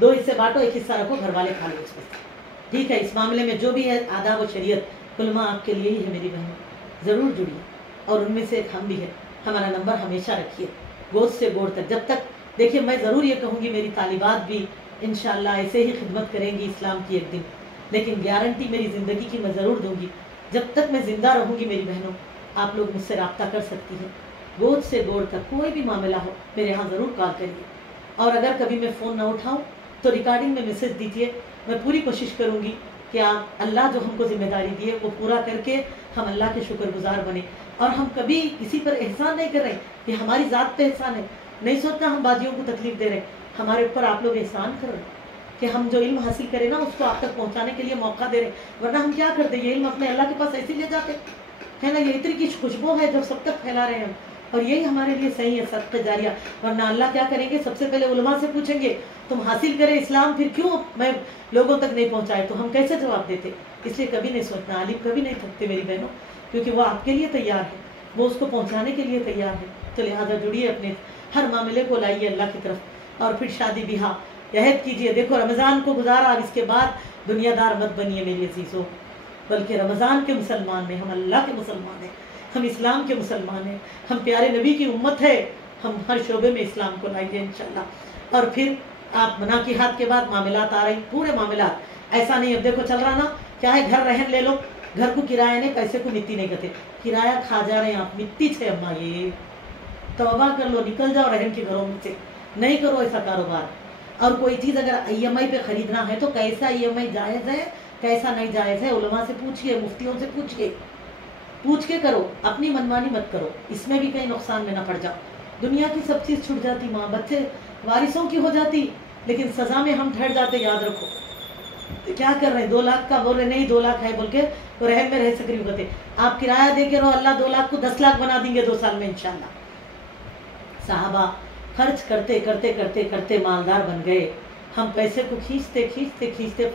2 حصے بانٹو, 1 حصہ رکھو, گھر والے کھا لو اس میں. ٹھیک ہے, اس معاملے میں جو بھی ہے آداب و شریعت علماء آپ کے لیے ہی ہے میری بہنوں, ضرور جڑیے. اور ان میں سے ایک ہم بھی ہے, ہمارا نمبر ہمیشہ رکھیے گوشت سے گوڑ تک. جب تک دیکھیے میں ضرور یہ کہوں گی میری طالبات بھی انشاءاللہ ایسے ہی خدمت کریں گی اسلام کی ایک دن, لیکن گارنٹی میری زندگی کی میں ضرور دوں گی, جب تک میں زندہ رہوں گی میری بہنوں آپ لوگ مجھ سے رابطہ کر سکتی ہیں. گوشت سے گوڑ تک کوئی بھی معاملہ ہو میرے یہاں ضرور کال کریے, اور اگر کبھی میں فون نہ اٹھاؤں تو ریکارڈنگ میں میسج دیجیے. میں پوری کوشش کروں گی کہ آپ اللہ جو ہم کو ذمہ داری دیے وہ پورا کر کے ہم اللہ کے شکر گزار بنے. اور ہم کبھی کسی پر احسان نہیں کر رہے کہ ہماری ذات پہ احسان ہے, نہیں سوچنا ہم باجیوں کو تکلیف دے رہے ہیں, ہمارے اوپر آپ لوگ احسان کر رہے ہیں کہ ہم جو علم حاصل کریں نا اس کو آپ تک پہنچانے کے لیے موقع دے رہے ہیں. ورنہ ہم کیا کرتے, یہ علم اپنے اللہ کے پاس ایسے لے جاتے ہے نا, یہ اتنی کی خوشبو ہے جو سب تک پھیلا رہے ہیں, اور یہی ہمارے لیے صحیح ہے صدقہ جاریہ. ورنہ اللہ کیا کریں گے, سب سے پہلے علماء سے پوچھیں گے تم حاصل کرے اسلام پھر کیوں میں لوگوں تک نہیں پہنچائے, تو ہم کیسے جواب دیتے. اس لیے کبھی نہیں سوچنا, عالم کبھی نہیں تھکتے میری بہنوں, کیونکہ وہ آپ کے لیے تیار ہے, وہ اس کو پہنچانے کے لیے تیار ہے. تو لہٰذا جڑیے, اپنے ہر معاملے کو لائیے اللہ کی طرف, اور پھر شادی بیاہ عہد کیجیے. دیکھو رمضان کو گزارا, اب اس کے بعد دنیا دار مت بنیے میری عزیزوں, بلکہ رمضان کے مسلمان ہیں, ہم اللہ کے مسلمان ہیں, ہم اسلام کے مسلمان ہیں, ہم پیارے نبی کی امت ہے, ہم ہر شعبے میں اسلام کو لائیں گے انشاءاللہ. اور پھر آپ مناقحات کے بعد معاملات آ رہے ہیں, پورے معاملات. ایسا نہیں اب دیکھو چل رہا نا, کیا ہے گھر رہن لے لو, گھر کو کرایہ نہیں, پیسے کو مٹی نہیں کرتے, کرایہ کھا جا رہے ہیں آپ, مٹی سے اماں یہ توبہ کر لو, نکل جاؤ رہن کے گھروں میں سے, نہیں کرو ایسا کاروبار. اور کوئی چیز اگر EMI پہ خریدنا ہے تو کیسا EMI جائز ہے کیسا نہیں جائز ہے, علماء سے پوچھئے, مفتیوں سے پوچھ کے کرو, اپنی منمانی مت کرو, اس میں بھی کہیں نقصان میں نہ پڑ جاؤ. دنیا کی سب چیز چھٹ جاتی, ماں بچے وارثوں کی ہو جاتی, لیکن سزا میں ہم ٹھہر جاتے. یاد رکھو کیا کر رہے ہیں, 2 لاکھ کا بول رہے نہیں 2 لاکھ ہے بول کے تو رہن میں رہ سکری ہوتے. آپ کرایہ دے کے رہو, اللہ 2 لاکھ کو 10 لاکھ بنا دیں گے 2 سال میں انشاءاللہ. صحابہ خرچ کرتے کرتے کرتے کرتے مالدار بن گئے, ہم پیسے کو کھینچتے کھینچتے کھینچتے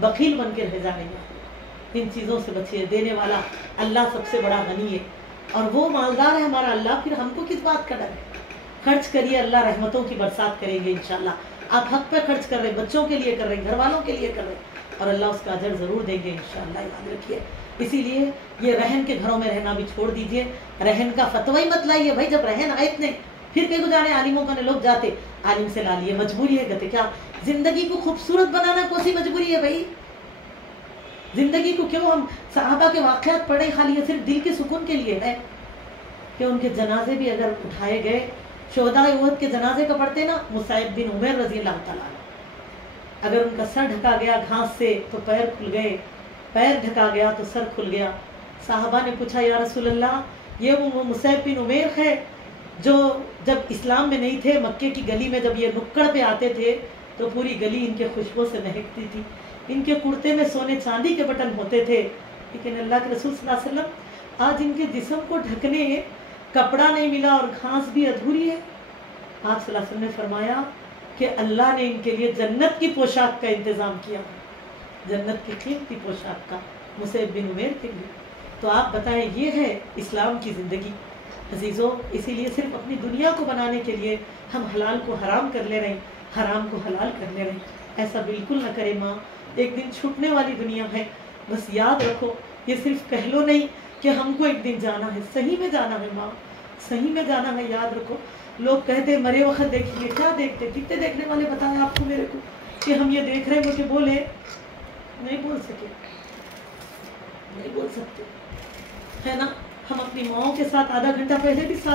بخیل بن کے رہ جا رہے ہیں. ان چیزوں سے بچیے, دینے والا اللہ سب سے بڑا غنی ہے, اور وہ مالدار ہے ہمارا اللہ, پھر ہم کو کس بات کا ڈر ہے. خرچ کریے, اللہ رحمتوں کی برسات کریں گے انشاءاللہ. آپ حق پہ خرچ کر رہے, بچوں کے لیے کر رہے, گھر والوں کے لیے کر رہے, اور اللہ اس کا اجر ضرور دیں گے انشاءاللہ, یاد رکھیے. اسی لیے یہ رہن کے گھروں میں رہنا بھی چھوڑ دیجئے, رہن کا فتوی مت لائیے بھائی. جب رہن آئے اتنے پھر کہیں جانے عالموں کا لوگ جاتے, عالم سے لا لیے, مجبوری ہے کہتے. کیا زندگی کو خوبصورت بنانا کون سی مجبوری ہے بھائی. زندگی کو کیوں ہم صحابہ کے واقعات پڑھیں, خالی یہ صرف دل کے سکون کے لیے ہے کہ ان کے جنازے بھی اگر اٹھائے گئے, شہداء احد کے جنازے کا پڑھتے نا, مصعب بن عمیر رضی اللہ تعالیٰ, اگر ان کا سر ڈھکا گیا گھاس سے تو پیر کھل گئے, پیر ڈھکا گیا تو سر کھل گیا. صحابہ نے پوچھا یا رسول اللہ, یہ وہ مصعب بن عمیر ہے جو جب اسلام میں نہیں تھے مکے کی گلی میں جب یہ نکڑ پہ آتے تھے تو پوری گلی ان کے خوشبو سے مہکتی تھی, ان کے کرتے میں سونے چاندی کے بٹن ہوتے تھے, لیکن اللہ کے رسول صلی اللہ علیہ وسلم آج ان کے جسم کو ڈھکنے کپڑا نہیں ملا اور گھاس بھی ادھوری ہے. آپ صلی اللہ علیہ وسلم نے فرمایا کہ اللہ نے ان کے لیے جنت کی پوشاک کا انتظام کیا, جنت کی قیمتی پوشاک کا مصعب بن عمیر کے لیے. تو آپ بتائیں, یہ ہے اسلام کی زندگی عزیزوں. اسی لیے صرف اپنی دنیا کو بنانے کے لیے ہم حلال کو حرام کر لے رہے ہیں, حرام کو حلال کر لے رہے ہیں. ایسا بالکل نہ کرے ماں, ایک دن چھوٹنے والی دنیا ہے, بس یاد رکھو یہ صرف کہہ لو نہیں کہ ہم کو ایک دن جانا ہے, صحیح میں جانا ہے ماں, صحیح میں جانا ہے. یاد رکھو, لوگ کہتے مرے وقت دیکھیں گے, کیا دیکھتے, کتنے دیکھنے والے بتائیں آپ کو میرے کو کہ ہم یہ دیکھ رہے ہیں, مجھے بولے نہیں بول سکے, نہیں بول سکتے ہے نا. ہم اپنی ماؤں کے ساتھ آدھا گھنٹہ پہلے بھی ساتھ